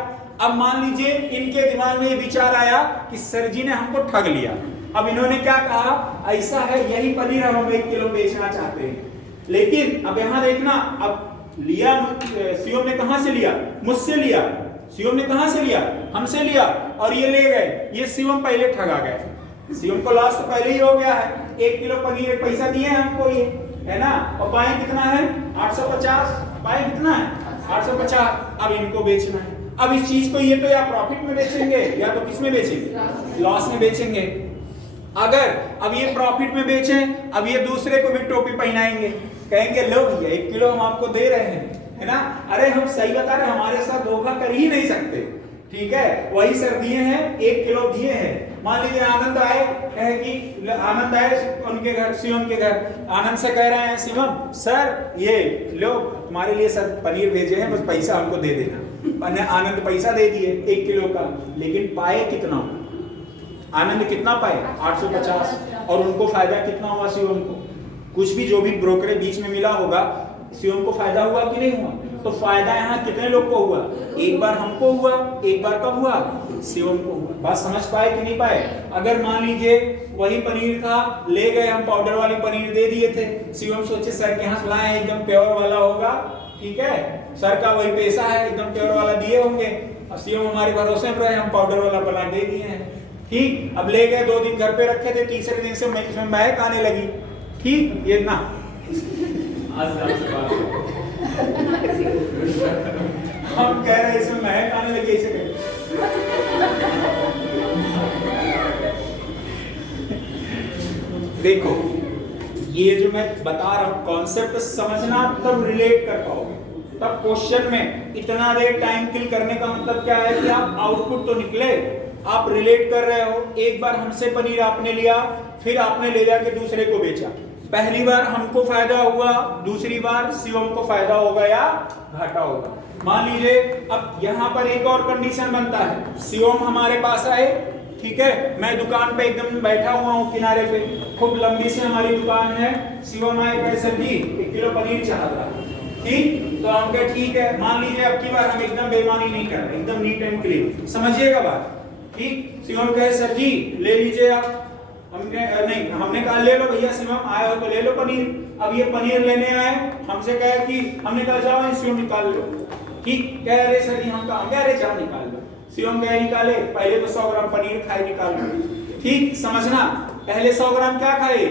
अब मान लीजिए इनके दिमाग में ये विचार आया कि सर जी ने हमको ठग लिया। अब इन्होंने क्या कहा, ऐसा है यही पनीर हम 1 किलो बेचना चाहते हैं। लेकिन अब यहाँ देखना, अब लिया शिवम ने कहां से लिया, मुझसे लिया। शिवम ने कहां से लिया, हमसे लिया, और ये ले गए। ये शिवम पहले ठगा गए, शिवम को लॉस तो पहले ही हो गया है। 1 किलो पनीर पैसा दिए हैं हमको ये, है ना, और पाए कितना है 850, पाए कितना है 850। अब इनको बेचना है। अब इस चीज को ये तो या प्रॉफिट में बेचेंगे या तो किस में बेचेंगे, लॉस में बेचेंगे। अगर अब ये प्रॉफिट में बेचें, अब ये दूसरे को भी टोपी पहनाएंगे, कहेंगे लो भैया 1 किलो हम आपको दे रहे हैं, है ना। अरे हम सही बता रहे, हमारे साथ धोखा कर ही नहीं सकते, ठीक है। वही सर दिए हैं, 1 किलो दिए हैं। मान लीजिए आनंद आए, कहे कि आनंद आए उनके घर, शिवम के घर, आनंद से कह रहे हैं शिवम सर ये लो तुम्हारे लिए सर पनीर भेजे हैं, बस पैसा हमको दे देना। आनंद पैसा दे दिए 1 किलो का, लेकिन पाए कितना, आनंद कितना पाए 850, और उनको फायदा कितना हुआ शिवम को, कुछ भी जो भी ब्रोकरेज बीच में मिला होगा, शिवम को फायदा हुआ कि नहीं हुआ। तो फायदा यहाँ कितने लोग को हुआ, एक बार हमको हुआ, एक बार कब हुआ, शिवम को हुआ। बात समझ पाए कि नहीं पाए। अगर मान लीजिए वही पनीर था, ले गए हम पाउडर वाली पनीर दे दिए थे, शिवम सोचे सर के यहाँ से लाए एकदम प्योर वाला होगा, ठीक है, सर का वही पैसा है, एकदम प्योर वाला दिए होंगे, और शिवम हमारे भरोसे में रहे, हम पाउडर वाला बना दे दिए हैं, ठीक। अब ले गए 2 दिन घर पे रखे थे, तीसरे दिन से इसमें महक आने लगी, ठीक। ये ना हम कह रहे इसमें महक आने लगी, ऐसे देखो ये जो मैं बता रहा हूं कॉन्सेप्ट समझना, तब रिलेट कर पाओगे। तब क्वेश्चन में इतना देर टाइम किल करने का मतलब क्या है कि आप आउटपुट तो निकले, आप रिलेट कर रहे हो। एक बार हमसे पनीर आपने लिया, फिर आपने ले जाके दूसरे को बेचा। पहली बार हमको फायदा हुआ, दूसरी बार शिवम को फायदा होगा या घाटा होगा। मान लीजिए अब यहाँ पर एक और कंडीशन बनता है, शिवम हमारे पास आए, ठीक है, मैं दुकान पे एकदम बैठा हुआ हूँ किनारे पे, खूब लंबी सी हमारी दुकान है। शिवम आए, कहे सर जी 1 किलो पनीर चाहता, ठीक। तो हम कहे ठीक है। मान लीजिए अब की बार हम एकदम बेईमानी नहीं कर रहे, एकदम नीट एंड क्लीन, समझिएगा बात, ठीक। शिवम कहे सर जी ले लीजिए आप, हमने कहा ले लो भैया, शिवम आए हो तो ले लो पनीर। अब ये पनीर लेने आए, हमसे कहे कि हमने कहा जाओ शिवम निकाल लो, ठीक। कह रहे सर जी हम कहा, अरे जाओ निकाल लो। शिवम कहे निकाले, पहले तो 100 ग्राम पनीर खाए, निकाल लो, ठीक। समझना, पहले 100 ग्राम क्या खाए,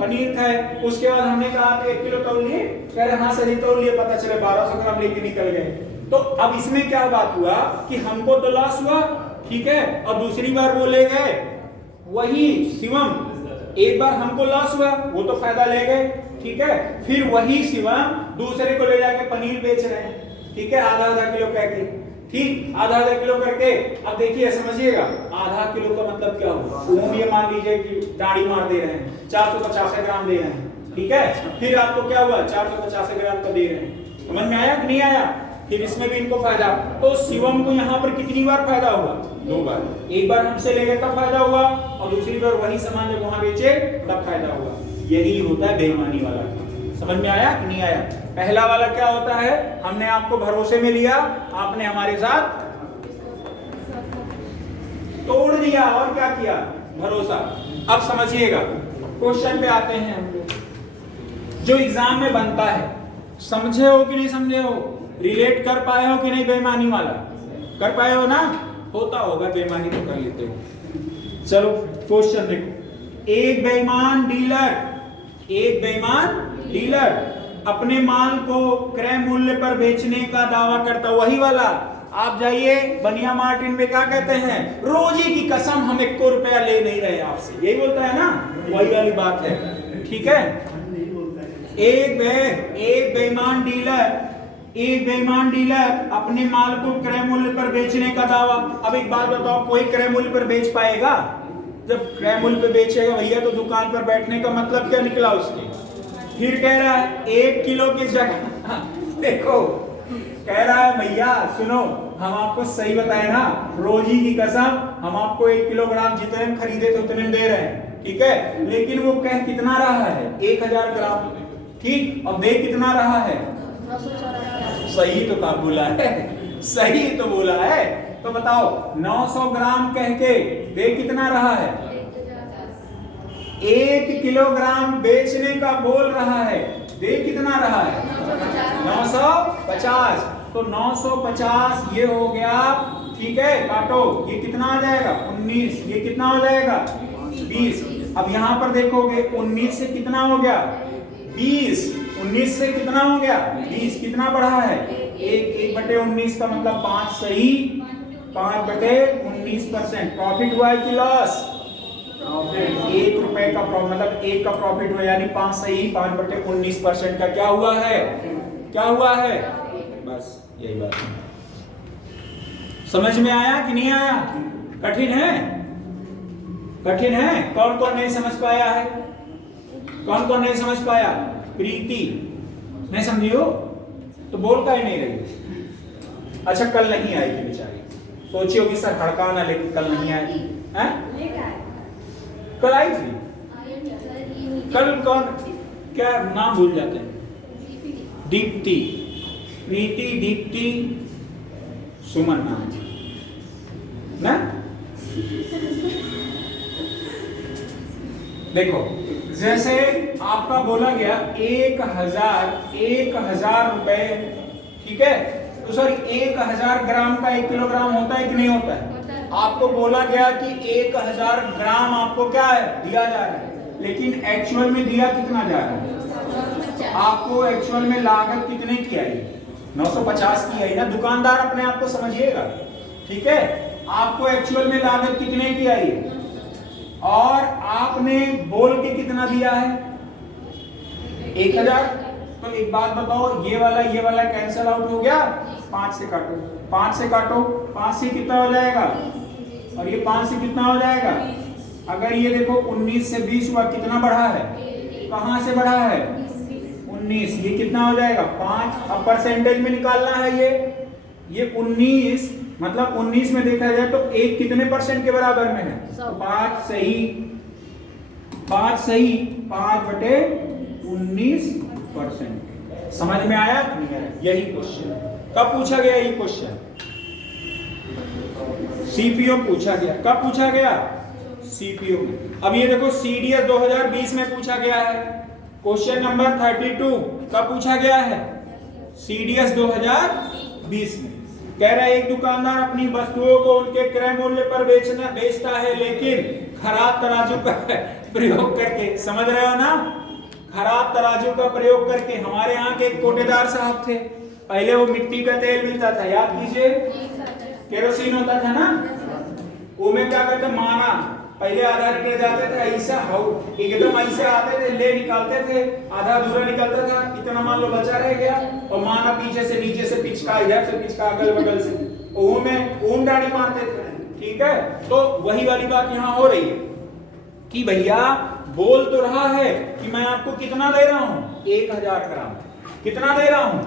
पनीर खाए। उसके बाद हमने कहा 1 किलो तौल लिए, कह रहे हाँ सर जी तौल लिए, पता चले 1200 ग्राम लेके निकल गए। तो अब इसमें क्या बात हुआ कि हमको तो लॉस हुआ, ठीक है, और दूसरी बार वो ले गए वही शिवम, एक बार हमको लॉस हुआ, वो तो फायदा ले गए, ठीक है, फिर वही शिवम दूसरे को ले जाके पनीर बेच रहे हैं, ठीक है, आधा आधा किलो कह के, ठीक, आधा आधा किलो करके। अब देखिए समझिएगा, आधा किलो का मतलब क्या हुआ, वो ये मान लीजिए कि दाढ़ी मार दे रहे हैं, 450 ग्राम दे रहे हैं, ठीक है, फिर आपको क्या हुआ, 450 ग्राम का दे रहे हैं, समझ में आया कि नहीं आया? फिर इसमें भी इनको फायदा, तो शिवम को यहाँ पर कितनी बार फायदा हुआ? 2 बार, एक बार हमसे ले गए तब फायदा हुआ, और दूसरी बार वही सामान जब वहां बेचे तब फायदा हुआ। यही होता है बेईमानी वाला, समझ में आया कि नहीं आया? पहला वाला क्या होता है, हमने आपको भरोसे में लिया, आपने हमारे साथ तोड़ दिया, और क्या किया, भरोसा। अब समझिएगा, क्वेश्चन पे आते हैं हम लोग, जो एग्जाम में बनता है, समझे हो कि नहीं समझे हो, रिलेट कर पाए हो कि नहीं? बेईमानी वाला कर पाए हो ना? होता होगा, बेईमानी तो कर लेते हो। चलो क्वेश्चन देखो, एक बेईमान डीलर अपने माल को क्रय मूल्य पर बेचने का दावा करता, वही वाला। आप जाइए बनिया मार्टिन में, क्या कहते हैं, रोजी की कसम हम 1 रुपया ले नहीं रहे आपसे, यही बोलता है ना, वही वाली बात है, ठीक है। एक बेईमान डीलर अपने माल को क्रय मूल्य पर बेचने का दावा। अब एक बात बताओ, कोई क्रय मूल्य पर बेच पाएगा? जब क्रय मूल्य पर बेचेगा भैया, तो दुकान पर बैठने का मतलब क्या निकला उसके? फिर कह रहा है 1 किलो की जगह देखो, कह रहा है भैया सुनो, हम आपको सही बताए ना, रोजी की कसम हम आपको 1 किलोग्राम जितने में खरीदे थे उतने में दे रहे हैं, ठीक है, लेकिन वो कह कितना रहा है, 1000 ग्राम, ठीक, और दे कितना रहा है? सही तो का बोला है, सही तो बोला है। तो बताओ 900 ग्राम कह के दे कितना रहा है? 1 किलोग्राम बेचने का बोल रहा है, दे कितना रहा है? 950। तो 950 ये हो गया, ठीक है, काटो, ये कितना आ जाएगा? 19, ये कितना हो जाएगा? 20। अब यहां पर देखोगे 19 से कितना हो गया? 20। 19 से कितना हो गया? 20। कितना बढ़ा है? 1/19 का मतलब 5 सही, 5/19%। प्रॉफिट हुआ है कि लॉस? 1 रुपए का मतलब 1 का प्रॉफिट हुआ, यानी 5 सही, 5/19% का क्या हुआ है? क्या हुआ है? बस यही बात है। समझ में आया कि नहीं आया? कठिन है? कठिन है? कौन कौन नहीं समझ पाया है? कौन कौन नहीं समझ पाया? प्रीति नहीं समझी हो तो बोल का ही नहीं रही। अच्छा, कल नहीं आएगी बेचारी, सोची होगी सर हड़काना, लेकिन कल नहीं आएगी। कल आई थी, कल कौन, क्या नाम भूल जाते हैं? दीप्ति, प्रीति, दीप्ति, सुमन नाम ना। देखो, जैसे आपका बोला गया 1000 रुपए, ठीक है, तो सर 1000 ग्राम का 1 किलोग्राम होता है कि नहीं होता है? आपको बोला गया कि 1000 ग्राम आपको क्या है दिया जा रहा है, लेकिन एक्चुअल में दिया कितना जा रहा है? आपको एक्चुअल में लागत कितने की आई? 950 की आई ना। दुकानदार अपने आप को समझिएगा, ठीक है, आपको एक्चुअल में लागत कितने की आई है, और आपने बोल के कितना दिया है? 1000। तो एक बात बताओ, ये वाला कैंसल आउट हो गया, 5 से काटो, 5 से काटो, 5 से कितना हो जाएगा, और ये 5 से कितना हो जाएगा? अगर ये देखो 19 से 20 हुआ, कितना बढ़ा है? कहां से बढ़ा है? 19। ये कितना हो जाएगा? 5। अब परसेंटेज में निकालना है ये 19, मतलब 19 में देखा जाए तो 1 कितने परसेंट के बराबर में है? 5 सही, 5/19%। समझ में आया? यही क्वेश्चन कब पूछा गया? ये क्वेश्चन सीपीओ पूछा गया। कब पूछा गया? सीपीओ में। अब ये देखो सीडीएस 2020 में पूछा गया है, क्वेश्चन नंबर 32 कब पूछा गया है? सीडीएस 2020 में। कह रहा है एक दुकानदार अपनी वस्तुओं को उनके क्रय मूल्य पर बेचता है, लेकिन खराब तराजू का प्रयोग करके। समझ रहे हो ना? खराब तराजू का प्रयोग करके। हमारे यहाँ के एक कोटेदार साहब थे, पहले वो मिट्टी का तेल मिलता था, याद कीजिए, केरोसिन होता था ना, वो में क्या करते माना, पहले आधा लीटर जाते थे ऐसा एकदम ऐसे आते थे, ले निकालते थे, आधा अधूरा निकलता था, इतना मान लो बचा रह गया, और माना पीछे से नीचे से पिचका, इधर से पिचका, अगल बगल से वो में ऊन डाड़ी मारते थे। ठीक है, तो वही वाली बात यहाँ हो रही है कि भैया बोल तो रहा है कि मैं आपको कितना दे रहा हूं, 1000 ग्राम। कितना दे रहा हूं,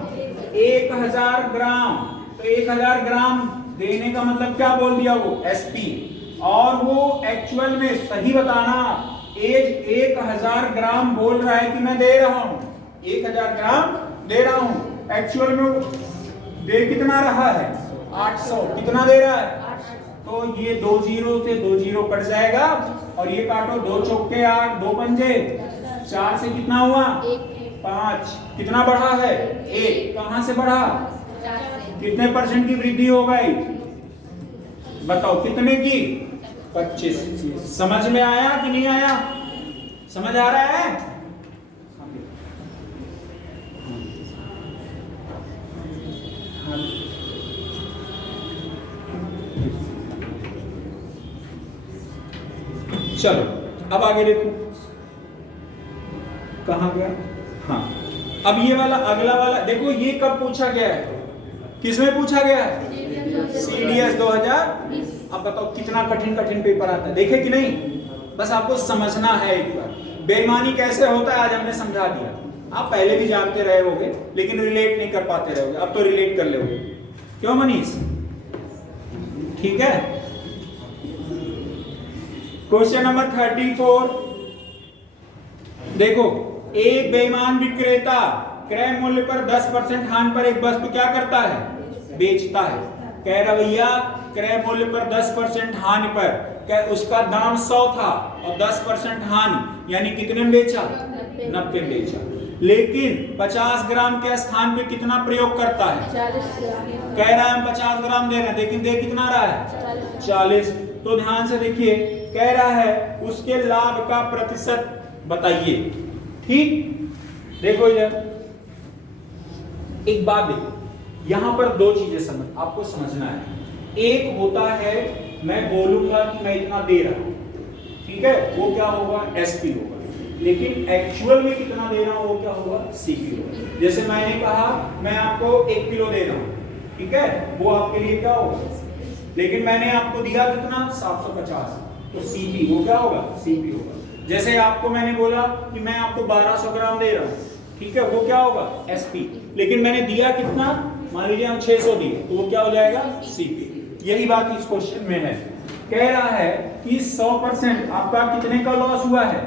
1000 ग्राम। तो 1000 ग्राम देने का मतलब क्या बोल दिया वो, एसपी, और वो एक्चुअल में सही बताना, 1000 ग्राम बोल रहा है कि मैं दे रहा हूं, 1000 ग्राम दे रहा हूं, एक्चुअल में दे कितना रहा है, 800। कितना दे रहा है, तो ये 2 जीरो से 2 जीरो कट जाएगा, और ये काटो, 2 चौके 8, 2 पंजे 4 से कितना हुआ, 5। कितना बढ़ा है, 1। कहां से बढ़ा, कितने % की वृद्धि हो गई, बताओ कितने की, 25। समझ में आया कि नहीं आया, समझ आ रहा है। चलो अब आगे देखो, कहां गया, हाँ, अब ये वाला अगला वाला देखो, ये कब पूछा गया है, किसमें पूछा गया है, CDS 2020। अब बताओ कितना कठिन कठिन पेपर आता है, देखे कि नहीं, बस आपको समझना है एक बार। बेईमानी कैसे होता है आज हमने समझा दिया, आप पहले भी जानते रहे होगे लेकिन रिलेट नहीं कर पाते रहोगे, अब तो रिलेट कर लोगे, क्यों मनीष, ठीक है। क्वेश्चन नंबर 34 देखो, एक बेईमान विक्रेता क्रय मूल्य पर 10% हानि पर एक वस्तु क्या करता है, बेचता है। कह रहा भैया क्रय मूल्य पर 10% हानि पर, क्या उसका दाम 100 था और 10% हानि, यानी कितने में बेचा, 90 में बेचा, लेकिन 50 ग्राम के स्थान पे कितना प्रयोग करता है, 40। कह रहा है हम 50 ग्राम दे रहे हैं, लेकिन दे कितना रहा है, 40। तो ध्यान से देखिए, कह रहा है उसके लाभ का प्रतिशत बताइए। ठीक, देखो इधर एक बात देखो, यहां पर 2 चीजें आपको समझना है। एक होता है मैं बोलूंगा कि मैं इतना दे रहा हूं, ठीक है, वो क्या होगा, एसपी होगा, लेकिन एक्चुअल में कितना दे रहा हूं वो क्या होगा, सीपी होगा। जैसे मैंने कहा मैं आपको 1 किलो दे रहा हूं, ठीक है, वो आपके लिए क्या होगा, लेकिन मैंने आपको दिया कितना, 750, तो सीपी वो क्या होगा, सीपी होगा। जैसे आपको मैंने बोला कि मैं आपको 1200 ग्राम दे रहा हूं, ठीक है, वो क्या होगा, एसपी, लेकिन मैंने दिया कितना, मान लीजिए हम 600 दिए, तो वो क्या हो जाएगा, सीपी। यही बात इस क्वेश्चन में है, कह रहा है कि 100% आपका कितने का लॉस हुआ है,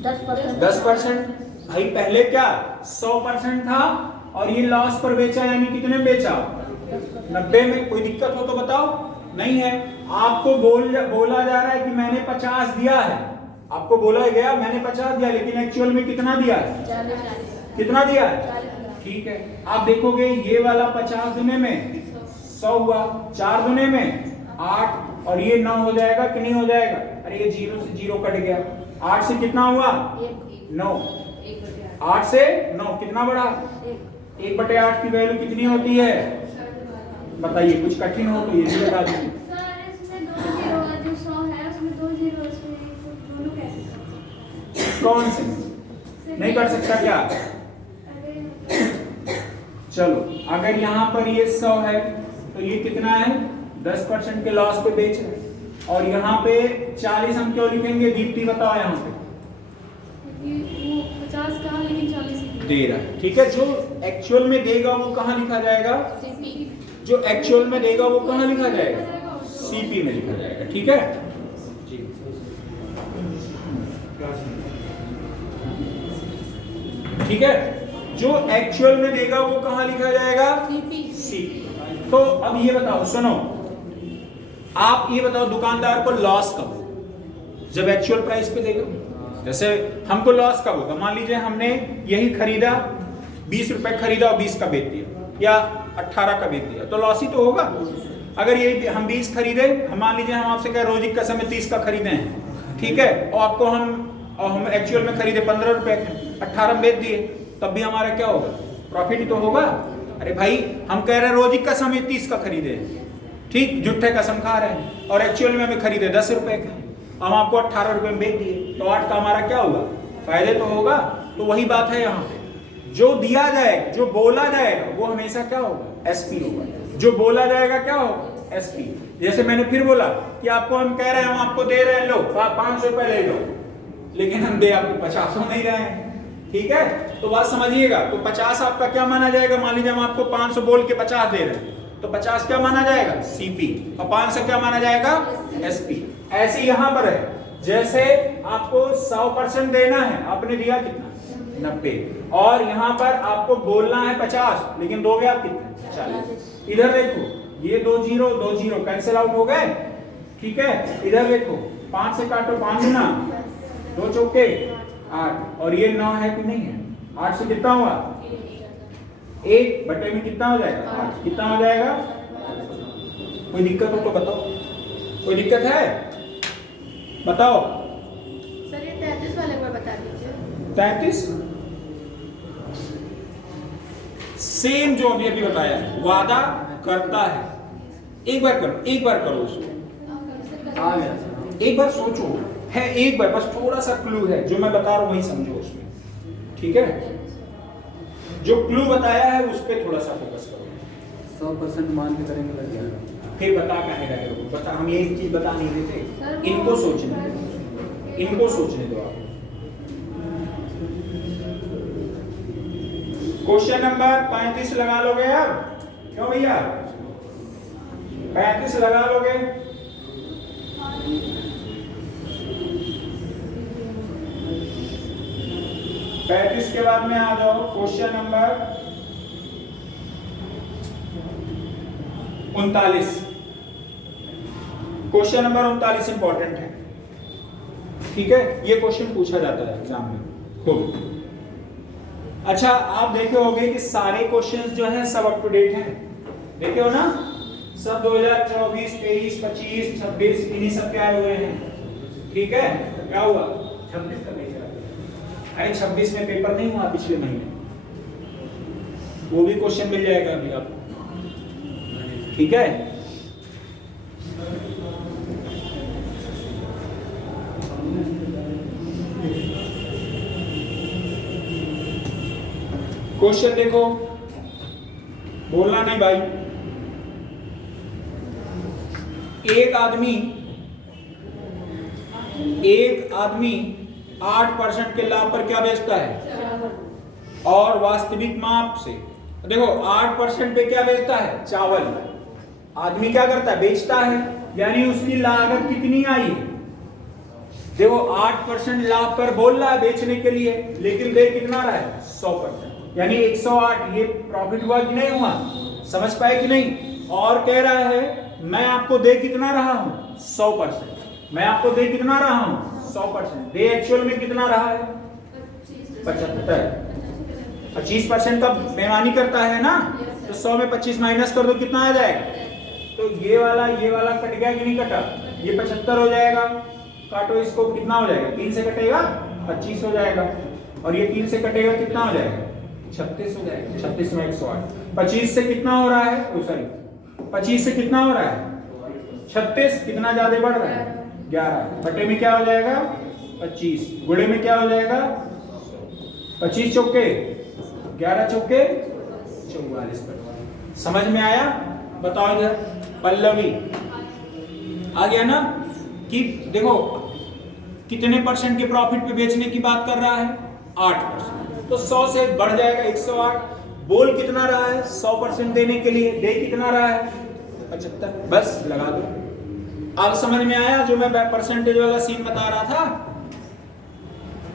10%। भाई पहले क्या 100% था और ये लॉस पर बेचा, यानी कितने में बेचा, 90 में। कोई दिक्कत हो तो बताओ, नहीं है। आपको बोला जा रहा है कि मैंने 50 दिया है, आपको बोला गया मैंने 50 दिया, लेकिन एक्चुअल में कितना दिया है, 40। कितना दिया है, ठीक है। आप देखोगे ये वाला 50 दुने में 100 हुआ, 4 दुने में 8, और ये 9 हो जाएगा कि नहीं हो जाएगा, अरे ये 0 से 0 कट गया, 8 से कितना हुआ, 9, 8 से 9 कितना बढ़ा, 1/8 की वैल्यू कितनी होती है, बताइए, कुछ कठिन हो तो ये भी बता दीजिए। कौन से नहीं कर सकता क्या, चलो अगर यहाँ पर ये 100 है तो ये कितना है, 10% के लॉस पे बेच रहे, और यहाँ पे 40 हम क्यों लिखेंगे, दीप्ति बताओ, यहाँ पे 50 कहा, लेकिन 40 दे रहा है, ठीक है। जो एक्चुअल में देगा वो कहाँ लिखा जाएगा, जो एक्चुअल में देगा वो कहाँ लिखा जाएगा, सीपी में लिखा जाएगा, ठीक है जी। ठीक है, जो एक्चुअल में देगा वो कहाँ लिखा जाएगा, सीपी। तो अब ये बताओ, सुनो, आप ये बताओ दुकानदार को लॉस कब हो, जब एक्चुअल प्राइस पे देगा। जैसे हमको लॉस कब होगा, मान लीजिए हमने यही खरीदा, 20 रुपए खरीदा और 20 का बेच दिया, या 18 का बेच दिया, तो लॉस ही तो होगा। अगर ये हम 20 खरीदे, हम मान लीजिए हम आपसे कह रोज की कसम में 30 का खरीदे हैं, ठीक है, और आपको हम एक्चुअल में खरीदे 15 रुपए के, 18 में बेच दिए, तब भी हमारा क्या होगा, प्रॉफिट ही तो होगा। अरे भाई हम कह रहे हैं रोज ही कसम 30 का खरीदे, ठीक, जुट्ठे कसम खा रहे हैं और एक्चुअल में हमें खरीदे 10 रुपए का, हम आपको 18 रुपए में बेच दिए, तो 8 का हमारा क्या हुआ, फायदे तो होगा। तो वही बात है यहाँ पे, जो दिया जाएगा, जो बोला जाएगा वो हमेशा क्या होगा, एसपी होगा। जो बोला जाएगा क्या होगा, एसपी। जैसे मैंने फिर बोला कि आपको हम कह रहे हैं, हम आपको दे रहे हैं, लो 500 रुपए ले लो, लेकिन हम दे आपको 50 नहीं रहे हैं, ठीक है। तो बात समझिएगा, तो 50 आपका क्या माना जाएगा, मान लीजिए हम आपको 500 बोल के 50 दे रहे हैं, तो 50 क्या माना जाएगा, सीपी, और 500 क्या माना जाएगा, एसपी। ऐसे यहां पर है, जैसे आपको 100% देना है, आपने दिया कितना, 90, और यहां पर आपको बोलना है 50, लेकिन दोगे आप कितना, 40। इधर देखो, ये 2 0 कैंसिल आउट हो गए, ठीक है। इधर देखो 5 से काटो, 5 गुना 2 चौके 8, और ये 9 है कि नहीं है, 8 से कितना हुआ, 1 बटे में कितना हो जाएगा, 8, कितना हो जाएगा। कोई दिक्कत हो तो बताओ, कोई दिक्कत है बताओ। सर ये 33 वाले को बता दीजिए। 33 सेम जो अभी बताया, वादा करता है, एक बार करो, एक बार करो उसको, आ गया सर। एक बार सोचो, है एक बार, बस थोड़ा सा क्लू है जो मैं बता रहा हूं वही समझो उसमें, ठीक है। जो क्लू बताया है उस पर थोड़ा सा फोकस करो। 100% मान के करेंगे लग जाएगा। फिर बता कहे रहे हो, बता, हम एक चीज बता नहीं रहे थे, इनको सोचने दो, इनको सोचने दो आप। क्वेश्चन नंबर 35 लगा लोगे आप, क्यों भैया 35 लगा लोगे। पैंतीस के बाद में आ जाओ question number 39। Question number 39 important है, ठीक है, ये क्वेश्चन पूछा जाता है एग्जाम में खूब। अच्छा, आप देखे होंगे कि सारे क्वेश्चंस जो हैं सब अप टू डेट हैं, देखे हो ना, सब 2024, 23, 25, 26 इन्हीं सब के आए हुए हैं, ठीक है। क्या हुआ, 26 का नहीं, अरे 26 में पेपर नहीं हुआ पिछले महीने, वो भी क्वेश्चन मिल जाएगा अभी आपको, ठीक है। क्वेश्चन देखो, बोलना नहीं भाई। एक आदमी 8% के लाभ पर क्या बेचता है, और वास्तविक माप से देखो 8% पे क्या बेचता है, चावल। आदमी क्या करता है, बेचता है, यानी उसकी लागत कितनी आई है, देखो 8% लाभ पर बोल रहा है बेचने के लिए, लेकिन दे कितना रहा है, 100%, यानी 108। ये प्रॉफिट हुआ कि नहीं हुआ, समझ पाए कि नहीं। और कह रहा है मैं आपको दे कितना रहा हूं, 100%, मैं आपको दे कितना रहा हूं, 100%, दे एक्चुअल में कितना रहा है, 75। 25% का बेईमानी करता है ना, तो 100 में 25 माइनस कर दो, कितना आ जाएगा, तो ये वाला कट गया कि नहीं कटा, ये 75 हो जाएगा, काटो इसको, कितना हो जाएगा, 3 से कटेगा 25 हो जाएगा, और ये 3 से कटेगा कितना हो जाएगा, 36 हो जाएगा। 36 में 108, 25 से कितना हो रहा है, सॉरी 25 से कितना हो रहा है, 36, कितना ज्यादा बढ़ रहा है, 11, बटे में क्या हो जाएगा, 25, गुणे में क्या हो जाएगा, 25 चौके 11 चौके 44। समझ में आया, बताओ इधर पल्लवी आ गया ना, कि देखो कितने परसेंट के प्रॉफिट पे बेचने की बात कर रहा है, 8%, तो 100 से बढ़ जाएगा 108। बोल कितना रहा है, 100% देने के लिए, दे कितना रहा है, 75, बस लगा दो। अब समझ में आया जो मैं परसेंटेज वाला सीन बता रहा था,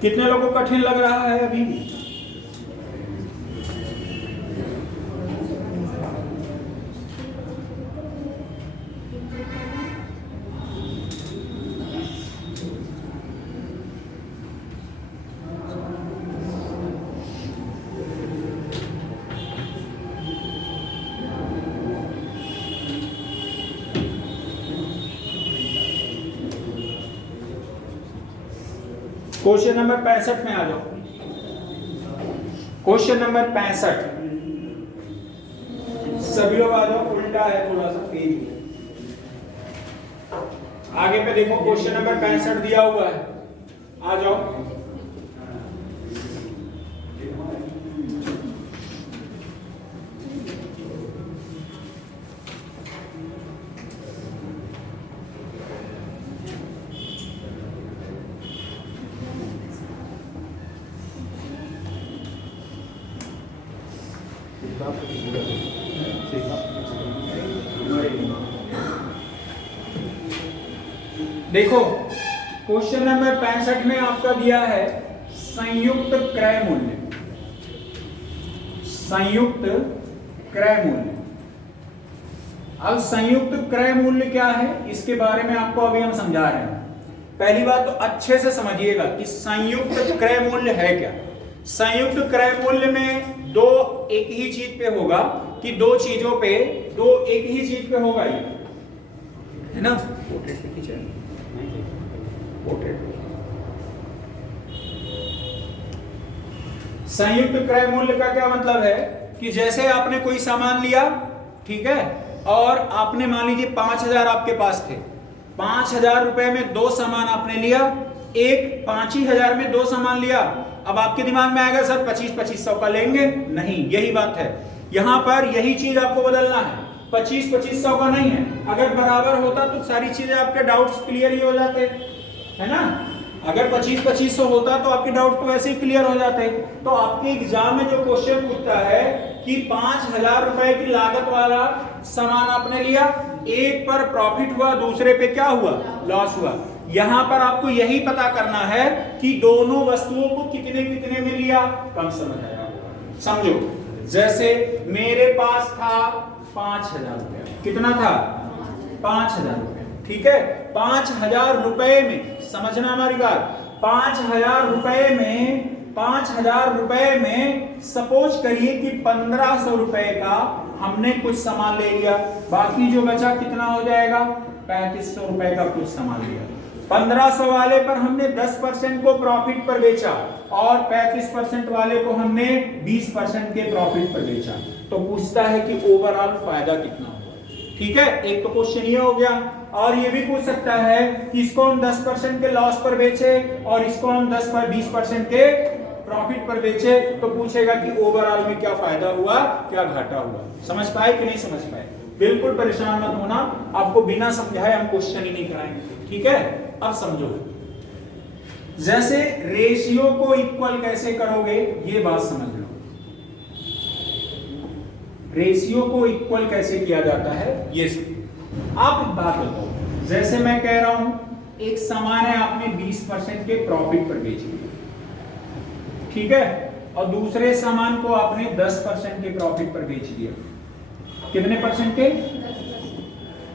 कितने लोगों को कठिन लग रहा है अभी भी, क्वेश्चन नंबर 65 में आ जाओ। क्वेश्चन नंबर 65, सभी लोग आ जाओ, उल्टा है थोड़ा सा पेज। आगे पे देखो क्वेश्चन नंबर 65 दिया हुआ है, आ जाओ। देखो क्वेश्चन नंबर 65 में आपका दिया है संयुक्त क्रय मूल्य। संयुक्त क्रय मूल्य। अब संयुक्त क्रय मूल्य क्या है, इसके बारे में आपको अभी हम समझा रहे हैं। पहली बात तो अच्छे से समझिएगा कि संयुक्त क्रय मूल्य है क्या। संयुक्त क्रय मूल्य में दो एक ही चीज पे होगा कि दो चीजों पे, दो एक ही चीज पे होगा, ये है ना। पोर्ट्रेट पे खींचा है, पोर्ट्रेट। संयुक्त क्रय मूल्य का क्या मतलब है कि जैसे आपने कोई सामान लिया, ठीक है, और आपने मान लीजिए 5000 आपके पास थे, 5000 रुपए में दो सामान आपने लिया, एक 5000 में दो सामान लिया। अब आपके दिमाग में आएगा सर 2500 का लेंगे, नहीं, यही बात है। यहां पर यही चीज आपको बदलना है, 2500 का नहीं है। अगर बराबर होता तो सारी चीजें आपके डाउट्स क्लियर ही हो जाते, है ना। अगर 2500 होता तो आपके डाउट तो वैसे ही क्लियर हो जाते। तो आपके एग्जाम में जो क्वेश्चन पूछता है कि 5000 रुपए की लागत वाला सामान आपने लिया, एक पर प्रॉफिट हुआ, दूसरे पे क्या हुआ, लॉस हुआ। यहां पर आपको यही पता करना है कि दोनों वस्तुओं को कितने कितने में लिया, कम समझ आया। समझो, जैसे मेरे पास था 5000 रुपया, कितना था, 5000 रुपया, ठीक है। 5000 रुपए में, समझना हमारी बात, 5000 रुपए में, 5000 रुपए में सपोज करिए कि 1500 रुपए का हमने कुछ सामान ले लिया, बाकी जो बचा कितना हो जाएगा, 3500 रुपए का कुछ सामान लिया। 1500 वाले पर हमने 10% को प्रॉफिट पर बेचा और 35% वाले को हमने 20% के प्रॉफिट पर बेचा। तो पूछता है कि ओवरऑल फायदा कितना हुआ, ठीक है। एक तो क्वेश्चन ये हो गया। और ये भी पूछ सकता है कि इसको हम 10% के लॉस पर बेचे और इसको हम 20% के प्रॉफिट पर बेचे, तो पूछेगा कि ओवरऑल में क्या फायदा हुआ, क्या घाटा हुआ। समझ पाए कि नहीं समझ पाए। बिल्कुल परेशान मत होना, आपको बिना समझाए हम क्वेश्चन ही नहीं कराएंगे, ठीक है। अब समझो, जैसे रेशियो को इक्वल कैसे करोगे, ये बात समझ लो। रेशियो को इक्वल कैसे किया जाता है, ये आप एक बात बताओ। जैसे मैं कह रहा हूं एक सामान है, आपने 20% के प्रॉफिट पर बेच दिया, ठीक है, और दूसरे सामान को आपने 10% के प्रॉफिट पर बेच दिया। कितने परसेंट के?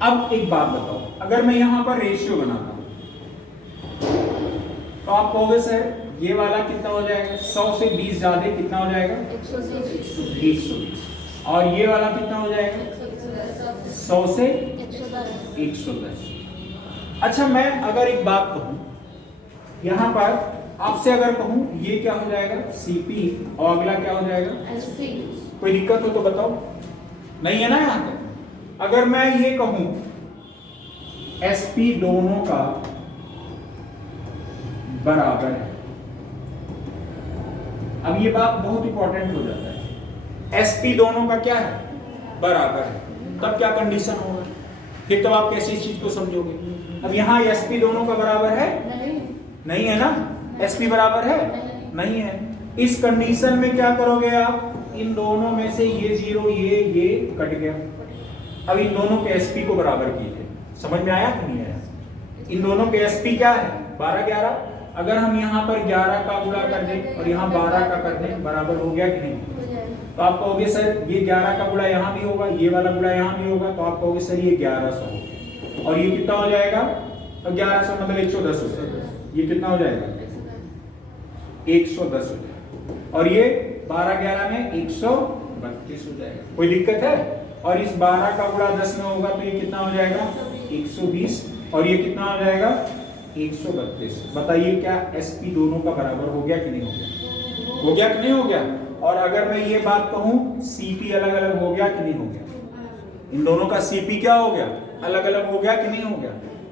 अब एक बात बताओ, अगर मैं यहां पर रेशियो बनाता हूं तो आप कहोगे सर ये वाला कितना हो जाएगा, 100 से 20 ज्यादा कितना हो जाएगा, 120। और ये वाला कितना हो जाएगा, 100 से 110। अच्छा, मैं अगर एक बात कहूं, यहां पर आपसे अगर कहूं ये क्या हो जाएगा, सीपी, और अगला क्या हो जाएगा, एसपी। कोई दिक्कत हो तो बताओ, नहीं है ना यहां तक। अगर मैं ये कहूं एसपी दोनों का बराबर है, अब ये बात बहुत इंपॉर्टेंट हो जाता है। एसपी दोनों का क्या है, बराबर है, तब क्या कंडीशन होगा, फिर तब आप कैसी चीज को समझोगे। अब यहाँ एसपी दोनों का बराबर है, नहीं है ना, एसपी बराबर है, नहीं है। इस कंडीशन में क्या करोगे आप, इन दोनों में से ये जीरो, ये कट गया। अब इन दोनों के एसपी को बराबर कीजिए। समझ में आया कि नहीं आया? इन दोनों के एसपी क्या है, 12 11। अगर हम यहाँ पर 11 का गुणा कर दें और यहाँ 12 का कर दें, बराबर हो गया कि नहीं? तो आप कहोगे सर ये 11 का गुणा यहाँ भी होगा, ये वाला गुणा यहाँ भी होगा, तो आप कहोगे सर ये 1100 हो गया। और ये कितना हो जाएगा, तो 1100 मतलब 110 हो जाएगा। ये कितना हो जाएगा, 110 हो जाएगा। और ये 12 11 में 132 हो जाएगा। कोई दिक्कत है? और इस 12 का गुणा 10 में होगा तो ये कितना हो जाएगा, 120। और ये कितना हो जाएगा, 132। बताइए क्या एसपी दोनों का बराबर हो गया कि नहीं हो गया? हो गया कि नहीं हो गया? और अगर मैं ये बात कहूं सीपी अलग अलग हो गया कि नहीं हो गया? इन दोनों का सीपी क्या हो गया, अलग अलग हो गया कि नहीं हो गया।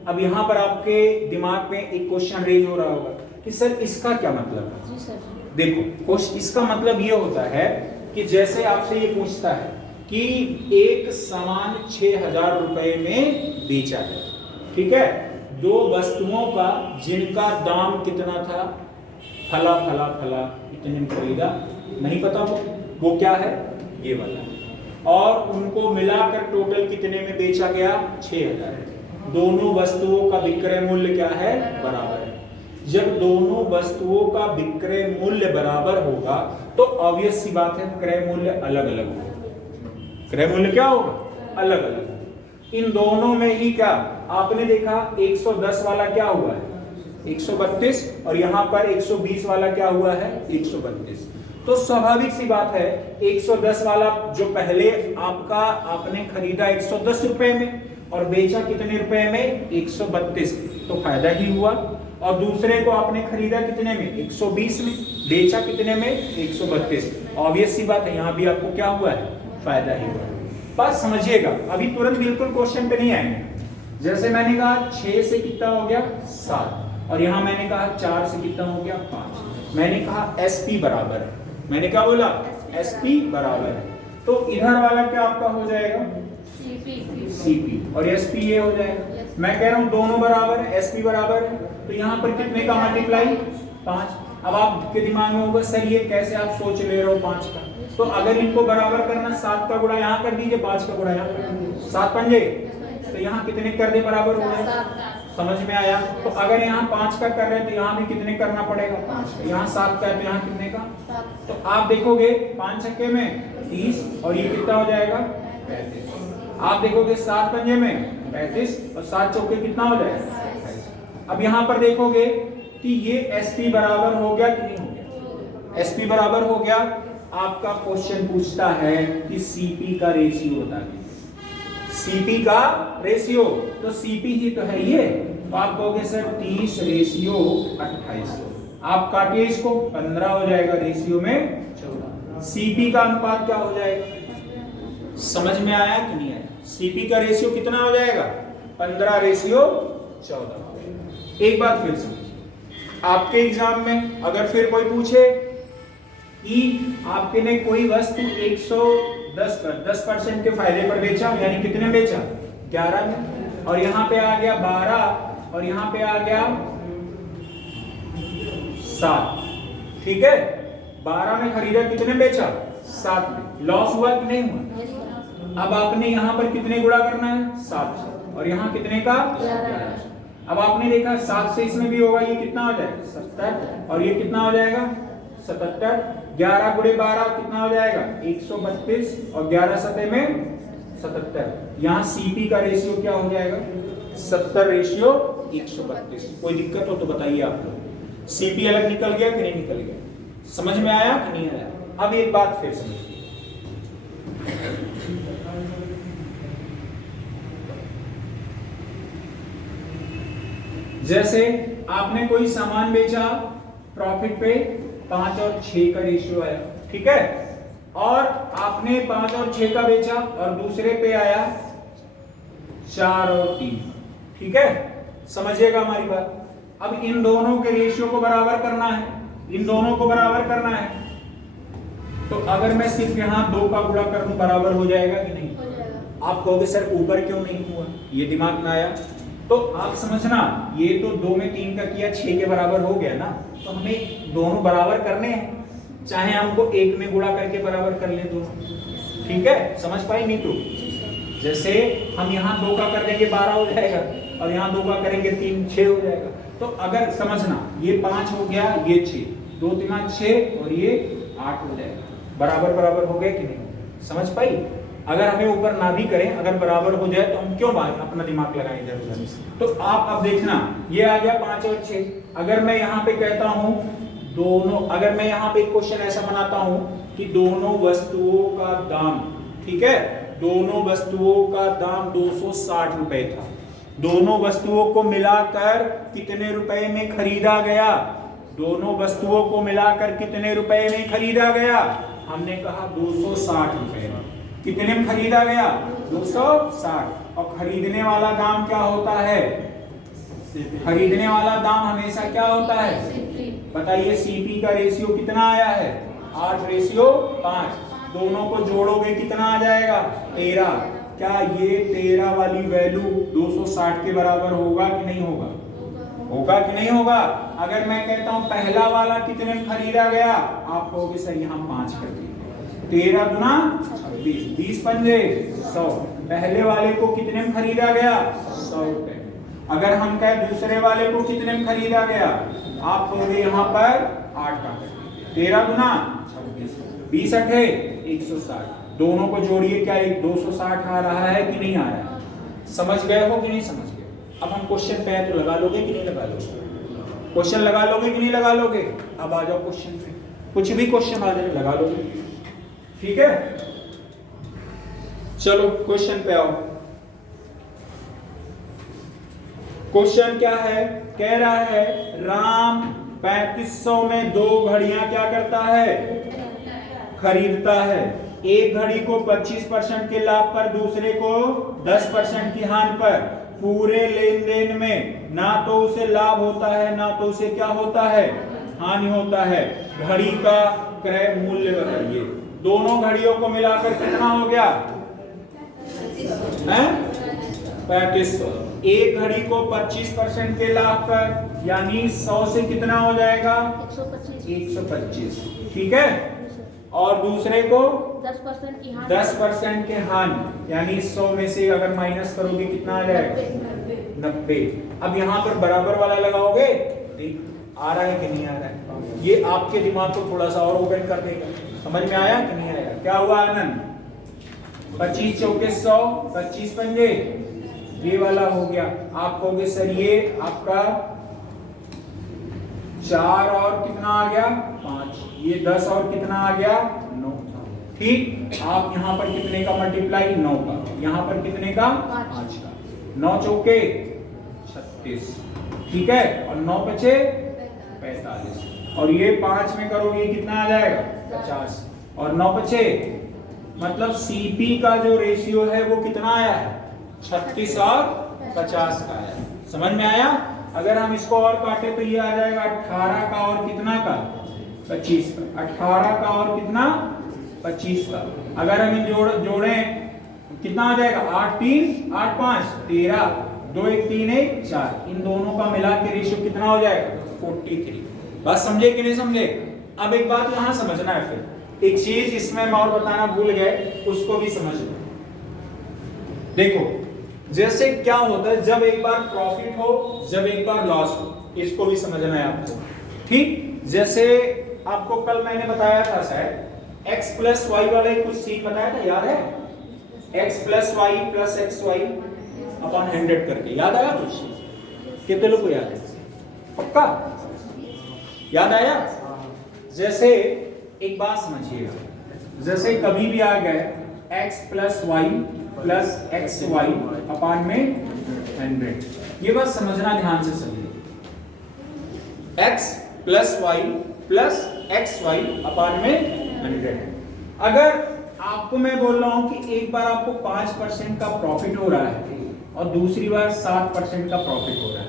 अब यहाँ पर आपके दिमाग में एक क्वेश्चन रेज हो रहा होगा कि सर इसका क्या मतलब है। जी सर। देखो इसका मतलब ये होता है कि जैसे आपसे ये पूछता है कि एक सामान 6,000 रुपए में बेचा है, ठीक है, दो वस्तुओं का जिनका दाम कितना था, फला फला फला, इतने में खरीदा, नहीं पता वो क्या है, ये वाला, और उनको मिलाकर टोटल कितने में बेचा गया, 6,000। दोनों वस्तुओं का विक्रय मूल्य क्या है, बराबर है। जब दोनों वस्तुओं का विक्रय मूल्य बराबर होगा तो ऑब्वियस सी बात है क्रय मूल्य अलग अलग होगा। क्रय मूल्य क्या होगा, अलग अलग। इन दोनों में ही क्या आपने देखा, 110 वाला क्या हुआ है, 132, और यहाँ पर 120 वाला क्या हुआ है, 132। तो स्वाभाविक सी बात है 110 वाला जो पहले आपने खरीदा 110 रुपए में और बेचा कितने रुपए में, 132, तो फायदा ही हुआ। और दूसरे को आपने खरीदा कितने में, 120 में, बेचा कितने में, 132। ऑब्वियस सी बात है यहाँ भी आपको क्या हुआ है, फायदा ही हुआ। बात समझिएगा, अभी तुरंत बिल्कुल क्वेश्चन पे नहीं आएंगे। जैसे मैंने कहा 6 से कितना हो गया, 7, और यहाँ मैंने कहा 4 से कितना हो गया, 5। मैंने कहा एसपी बराबर है, मैंने क्या बोला, एसपी बराबर है, तो इधर वाला क्या आपका हो जाएगा, सीपी, और एसपी ये हो जाएगा। मैं कह रहा हूं दोनों बराबर है, एसपी बराबर है, तो यहाँ पर कितने का मल्टीप्लाई, 5। अब आपके दिमाग में होगा सर ये कैसे आप सोच ले रहे हो 5 का, तो अगर इनको बराबर करना 7 का गुणा यहाँ कर दीजिए, 5 का गुणा यहाँ कर दीजिए, 7 पंजे, तो यहाँ कितने कर दे बराबर हो जाए, समझ में आया। तो अगर यहाँ 5 का कर रहे हैं तो यहाँ भी कितने करना पड़ेगा, 5। यहाँ 7 का है तो यहाँ कितने का, तो आप देखोगे 5 छक्के में 30, और ये कितना हो जाएगा, 35। आप देखोगे 7 पंजे में 35, और 7 चौके कितना हो जाएगा। अब यहाँ पर देखोगे कि ये एसपी बराबर हो गया कि नहीं हो गया, एसपी बराबर हो गया। आपका क्वेश्चन पूछता है कि सीपी का रेशियो बता दीजिए, सीपी का रेशियो, तो सीपी ही तो है ये, तो आप कहोगे सर 30 रेशियो 28, आप काटिए इसको, 15 हो जाएगा, रेशियो में 14। सीपी का अनुपात क्या हो जाएगा, समझ में आया कि नहीं आया। सीपी का रेशियो कितना हो जाएगा, 15 रेशियो 14। एक बात फिर समझिए, आपके एग्जाम में अगर फिर कोई पूछे कि आपके ने कोई वस्तु 10% के फायदे पर बेचा, यानी कितने बेचा, 11 में, और यहाँ पे आ गया 12, और यहाँ पे आ गया 7, ठीक है, 12 में खरीदा, कितने बेचा, 7 में, लॉस हुआ कि नहीं हुआ। अब आपने यहाँ पर कितने गुणा करना है, 7, और यहाँ कितने का, 11। अब आपने देखा 7 से इसमें भी होगा, ये कितना हो जाएगा, 70, और ये कितना हो जाएगा, 77। 11 गुणे 12 कितना हो जाएगा, 132, और 11 सतह में 77। यहाँ सीपी का रेशियो क्या हो जाएगा, 70 रेशियो 132। कोई दिक्कत हो तो बताइए आप लोग, सीपी अलग निकल गया कि नहीं निकल गया, समझ में आया कि नहीं आया। अब एक बात फिर समझिए, जैसे आपने कोई सामान बेचा, प्रॉफिट पे 5 और 6 का रेशियो आया, ठीक है, और आपने 5 और 6 का बेचा, और दूसरे पे आया 4 और 3, ठीक है, समझिएगा हमारी बात। अब इन दोनों के रेशियो को बराबर करना है, इन दोनों को बराबर करना है, तो अगर मैं सिर्फ यहाँ 2 का गुणा कर दूं बराबर हो जाएगा कि नहीं, आप कहोगे सर ऊपर क्यों नहीं हुआ, ये दिमाग में आया। तो आप समझना, ये तो 2 में 3 का किया, 6 के बराबर हो गया ना, तो हमें दोनों बराबर करने हैं, चाहे हमको 1 में गुणा करके बराबर कर ले दोनों, ठीक है, समझ पाई नहीं तो। जैसे हम यहाँ 2 का कर देंगे 12 हो जाएगा, और यहाँ 2 का करेंगे 3, 6 हो जाएगा। तो अगर समझना, ये 5 हो गया, ये 6, 2 3 6, और ये 8 हो जाएगा, बराबर बराबर हो गया कि नहीं, समझ पाई। अगर हमें ऊपर ना भी करें, अगर बराबर हो जाए तो हम क्यों अपना दिमाग लगाएं इधर उधर। तो आप अब देखना, ये आ गया 5 और 6। अगर मैं यहाँ पे कहता हूँ दोनों, अगर मैं यहाँ पे क्वेश्चन ऐसा बनाता हूँ कि दोनों वस्तुओं का दाम, ठीक है, दोनों वस्तुओं का दाम 260 रुपए था, दोनों वस्तुओं को मिलाकर कितने रुपए में खरीदा गया, दोनों वस्तुओं को मिलाकर कितने रुपए में खरीदा गया, हमने कहा 260 रुपए। कितने में खरीदा गया, 260। और खरीदने वाला दाम क्या होता है? खरीदने वाला दाम हमेशा क्या होता है? बताइए सीपी का रेशियो कितना आया है? 8:5। दोनों को जोड़ोगे कितना आ जाएगा? 13। क्या ये 13 वाली वैल्यू 260 के बराबर होगा कि नहीं होगा? होगा कि नहीं होगा? अगर मैं कहता हूं पहला वाला कितने में खरीदा गया, आप कहोगे सर यहाँ 5 कर दिए। 13 गुना 26, 20 पंजे 100। पहले वाले को कितने में खरीदा गया? 100 रुपए। अगर हम कहें दूसरे वाले को कितने में खरीदा गया, आप कहोगे यहाँ पर 8 का। 13 गुना 26, 20 अठे 160। दोनों को जोड़िए, क्या एक 260 आ रहा है कि नहीं आ रहा है? समझ गए हो कि नहीं समझ गए? अब हम क्वेश्चन पे है तो लगा लोगे कि नहीं लगा लोगे? क्वेश्चन लगा लोगे कि नहीं लगा लोगे? अब आ जाओ क्वेश्चन पे, कुछ भी क्वेश्चन आ जाए लगा लोगे, ठीक है? चलो क्वेश्चन पे आओ। क्वेश्चन क्या है? कह रहा है राम 3500 में 2 घड़ियां क्या करता है? खरीदता है। एक घड़ी को 25% के लाभ पर, दूसरे को 10% की हानि पर। पूरे लेन देन में ना तो उसे लाभ होता है ना तो उसे क्या होता है? हानि होता है। घड़ी का क्रय मूल्य बताइए। दोनों घड़ियों को मिलाकर कितना हो गया? 3500। एक घड़ी को 25% के लाभ पर, यानी 100 से कितना हो जाएगा? 125, ठीक है। और दूसरे को 10% के हानि, यानी 100 में से अगर माइनस करोगे कितना आ जाएगा? 90। अब यहाँ पर बराबर वाला लगाओगे, आ रहा है कि नहीं आ रहा है? ये आपके दिमाग को थोड़ा सा और ओपन कर देगा। समझ में आया कि नहीं आया? क्या हुआ आनंद? 25 चौके 100, 25 पंजे, ये वाला हो गया। आप कहोगे सर ये आपका 4 और कितना आ गया? 5। ये 10 और कितना आ गया? 9। ठीक। आप यहाँ पर कितने का मल्टीप्लाई? 9 का। यहाँ पर कितने का? 5 का। 9 चौके 36, ठीक है। और 9 बचे 45। और ये 5 में करोगे कितना आ जाएगा? 50। और 9 बचे, मतलब सीपी का जो रेशियो है वो कितना आया है? 36 और 50 का है। समझ में आया? अगर हम इसको और काटे तो ये आ जाएगा 18 का और कितना का? 25 का। 18 का और कितना? 25 का। अगर हम जोड़ें कितना आ जाएगा? 8 3 8 5 13, 2 1 3 1 4। इन दोनों का मिला के रेशियो कितना हो जाएगा? 43। बात समझे कि नहीं समझे? अब एक बात यहाँ समझना है, फिर एक चीज इसमें मैं और बताना भूल गए, उसको भी समझ लो। देखो जैसे क्या होता है जब एक बार प्रॉफिट हो, जब एक बार लॉस हो, इसको भी समझना है आपको, ठीक। जैसे आपको कल मैंने बताया था शायद x प्लस वाई वाला कुछ सीन बताया था, याद है? x plus y plus x y upon 100 करके, याद आया कुछ? कितने लोग को याद है? पक्का याद आया? जैसे एक बात समझिएगा, जैसे कभी भी आ गए x plus y plus x y upon में 100, ये बात समझना ध्यान से समझिए। x plus y plus x y upon में 100। अगर आपको मैं बोल रहा हूं कि एक बार आपको 5% का प्रॉफिट हो रहा है और दूसरी बार 7% का प्रॉफिट हो रहा है,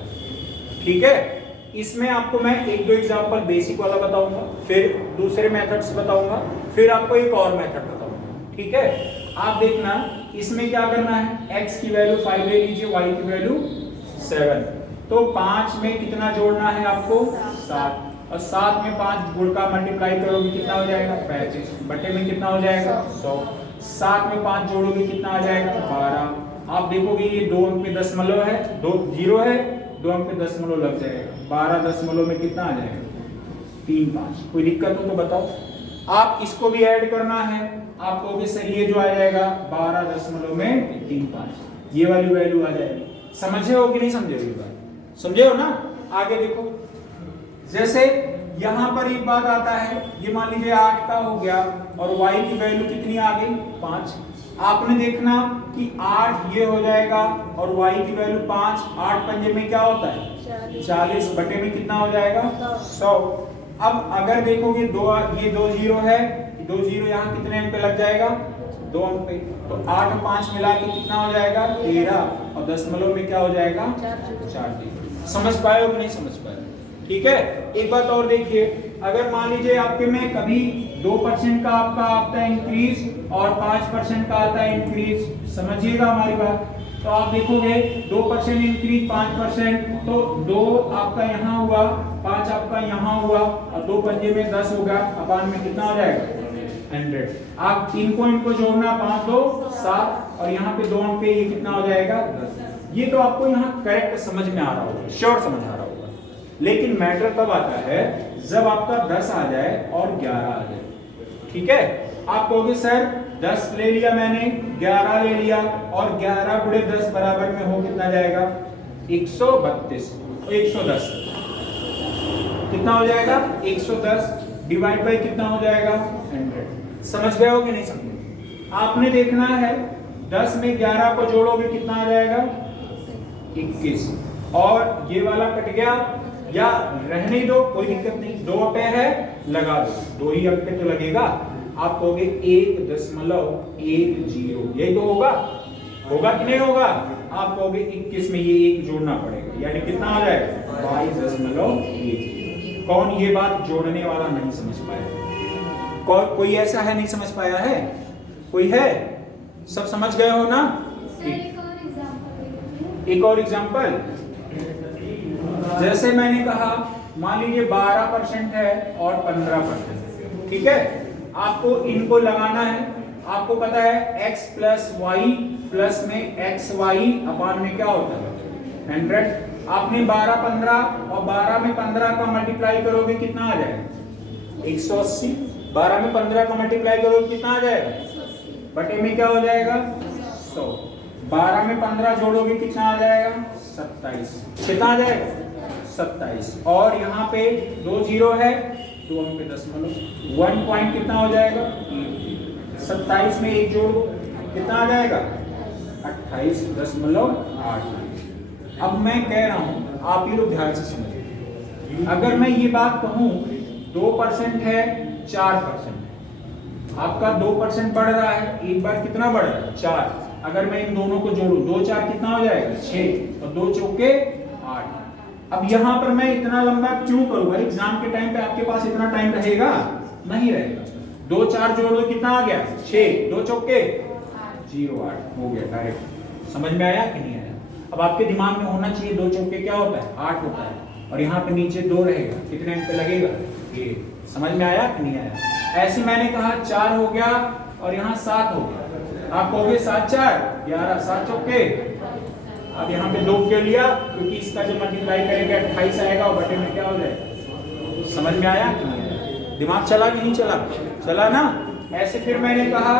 ठीक है। इसमें आपको मैं एक दो एग्जांपल बेसिक वाला बताऊंगा, फिर दूसरे मेथड्स बताऊंगा, फिर आपको एक और मेथड बताऊंगा, ठीक है। आप देखना इसमें क्या करना है, x की वैल्यू 5 ले लीजिए, y की वैल्यू 7। तो 5 में कितना जोड़ना है आपको? 7। और 7 में 5 गुण का मल्टीप्लाई करोगे कितना हो जाएगा? 35। बटे में कितना हो जाएगा? 100। 7 में 5 जोड़ोगे कितना आ जाएगा? 12। आप देखोगे ये 2 अंक पे दशमलव है, 2 जीरो है, 2 अंक पे दशमलव लग जाएगा। 12 दशमलव में कितना आ जाएगा? 3 5। कोई दिक्कत हो तो बताओ। आप इसको भी ऐड करना है, आपको भी सही ये जो आ जाएगा 12 दशमलव में 3 5, ये वाली वैल्यू आ जाएगी। समझे हो कि नहीं समझे हो? बात समझे हो ना? आगे देखो, जैसे यहां पर एक बात आता है, ये मान लीजिए 8 का हो गया और y की वैल्यू कितनी आ गई? 5। आपने देखना कि 8 ये हो जाएगा और y की वैल्यू 5, 8 पंजे में क्या होता है? 40। बटे में कितना हो जाएगा? 100। अब अगर देखोगे ये 2 जीरो है, 2 जीरो यहाँ कितने अंक पे लग जाएगा? 2 अंक पे, तो 8 और 5 मिला के कितना हो जाएगा 13 और दशमलव में क्या हो जाएगा 4। समझ पाए हो कि नहीं समझ पाए? ठीक है। एक बात और देखिए, अगर मान लीजिए आपके में कभी 2% का आपका आता है इंक्रीज और 5% का आता है इंक्रीज, समझिएगा हमारी बात। तो आप देखोगे 2% इंक्रीज 5%, तो 2 आपका यहाँ हुआ, 5 आपका यहाँ हुआ और 2 पंजे में 10 होगा, अपान में कितना हो जाएगा 100। आप इनको जोड़ना, 5 2 7 और यहाँ पे 2 अंक पे ये कितना हो जाएगा 10। ये तो आपको यहाँ करेक्ट समझ में आ रहा होगा, श्योर समझ आ रहा होगा। लेकिन मैटर कब आता है जब आपका 10 आ जाए और 11 आ जाए। ठीक है, आप कहोगे सर 10 ले लिया मैंने, 11 ले लिया और 11 गुणे 10 बराबर में हो कितना जाएगा 132, तो 110 कितना हो जाएगा 110 डिवाइड बाय कितना हो जाएगा 100। समझ गए हो कि नहीं समझे? आपने देखना है 10 में 11 को जोड़ोगे कितना आ जाएगा 21, और ये वाला कट गया या रहने दो, कोई दिक्कत नहीं, 2 अंक है लगा दो, 2 ही अंक पे तो लगेगा। आप कहोगे 1.10, यही तो होगा, होगा कि नहीं होगा? आप कहोगे 21 में ये 1 जोड़ना पड़ेगा, यानी कितना आ जाएगा 22.1। कौन ये बात जोड़ने वाला नहीं समझ पाया? कोई ऐसा है नहीं समझ पाया है? कोई है? सब समझ गए हो ना? एक और एग्जांपल, जैसे मैंने कहा मान लीजिए 12% है और 15%, ठीक है। आपको इनको लगाना है, आपको पता है x प्लस वाई प्लस में एक्स वाई अपान में क्या होता है 100। आपने 12 15 और 12 में 15 का मल्टीप्लाई करोगे कितना आ जाएगा 180। 12 में 15 का मल्टीप्लाई करोगे कितना आ जाएगा, बटे में क्या हो जाएगा 100। 12 में 15 जोड़ोगे कितना आ जाएगा 27, कितना आ जाएगा 27। और यहाँ पे 2 0 है, 2 अंक पे दशमलव, 1 पॉइंट कितना हो जाएगा 27 में 1 जोड़ दो कितना आ जाएगा 28.8। अब मैं कह रहा हूँ, आप ये लोग ध्यान से समझिए, अगर मैं ये बात कहूँ 2% है 4%, आपका 2% बढ़ रहा है, एक बार कितना बढ़ रहा है 4। अगर मैं इन दोनों को जोड़ूं 2 4 कितना हो जाएगा 6 और 2 चौके 8। अब यहाँ पर मैं इतना लंबा क्यों करूंगा? एग्जाम के टाइम पे आपके पास इतना टाइम रहेगा नहीं रहेगा। 2 4 जोड़ दो कितना आ गया 6, 2 चौके 0 8 हो गया डायरेक्ट। समझ में आया कि नहीं आया? अब आपके दिमाग में होना चाहिए 2 चौके क्या होता है 8 होता है, और यहाँ पे नीचे 2 रहेगा, कितने अंक पे लगेगा ये। समझ में आया कि नहीं आया? ऐसे मैंने कहा 4 हो गया और यहाँ 7 हो गया, आप कहोगे 7 4 11, 7 चौके। अब यहाँ पे 2 क्यों लिया? क्योंकि इसका जो मल्टीप्लाई करेंगे 28 आएगा और बटे में क्या हो जाएगा। समझ में आया कि नहीं आया? दिमाग चला कि नहीं चला? चला ना। ऐसे फिर मैंने कहा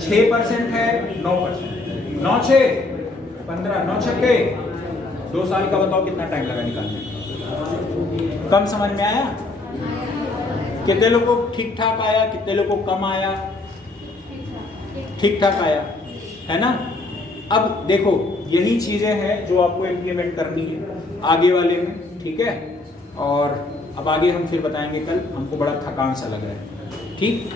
6% है 9%, 9 6 15, 9 छक्के 2 साल का, बताओ कितना टाइम लगा निकालने? कम समझ में आया? कितने लोगों को ठीक ठाक आया, कितने लोगों को कम आया? ठीक ठाक आया है ना। अब देखो यही चीजें हैं जो आपको इम्प्लीमेंट करनी है आगे वाले में, ठीक है। और अब आगे हम फिर बताएंगे कल, हमको बड़ा थकान सा लग रहा है, ठीक।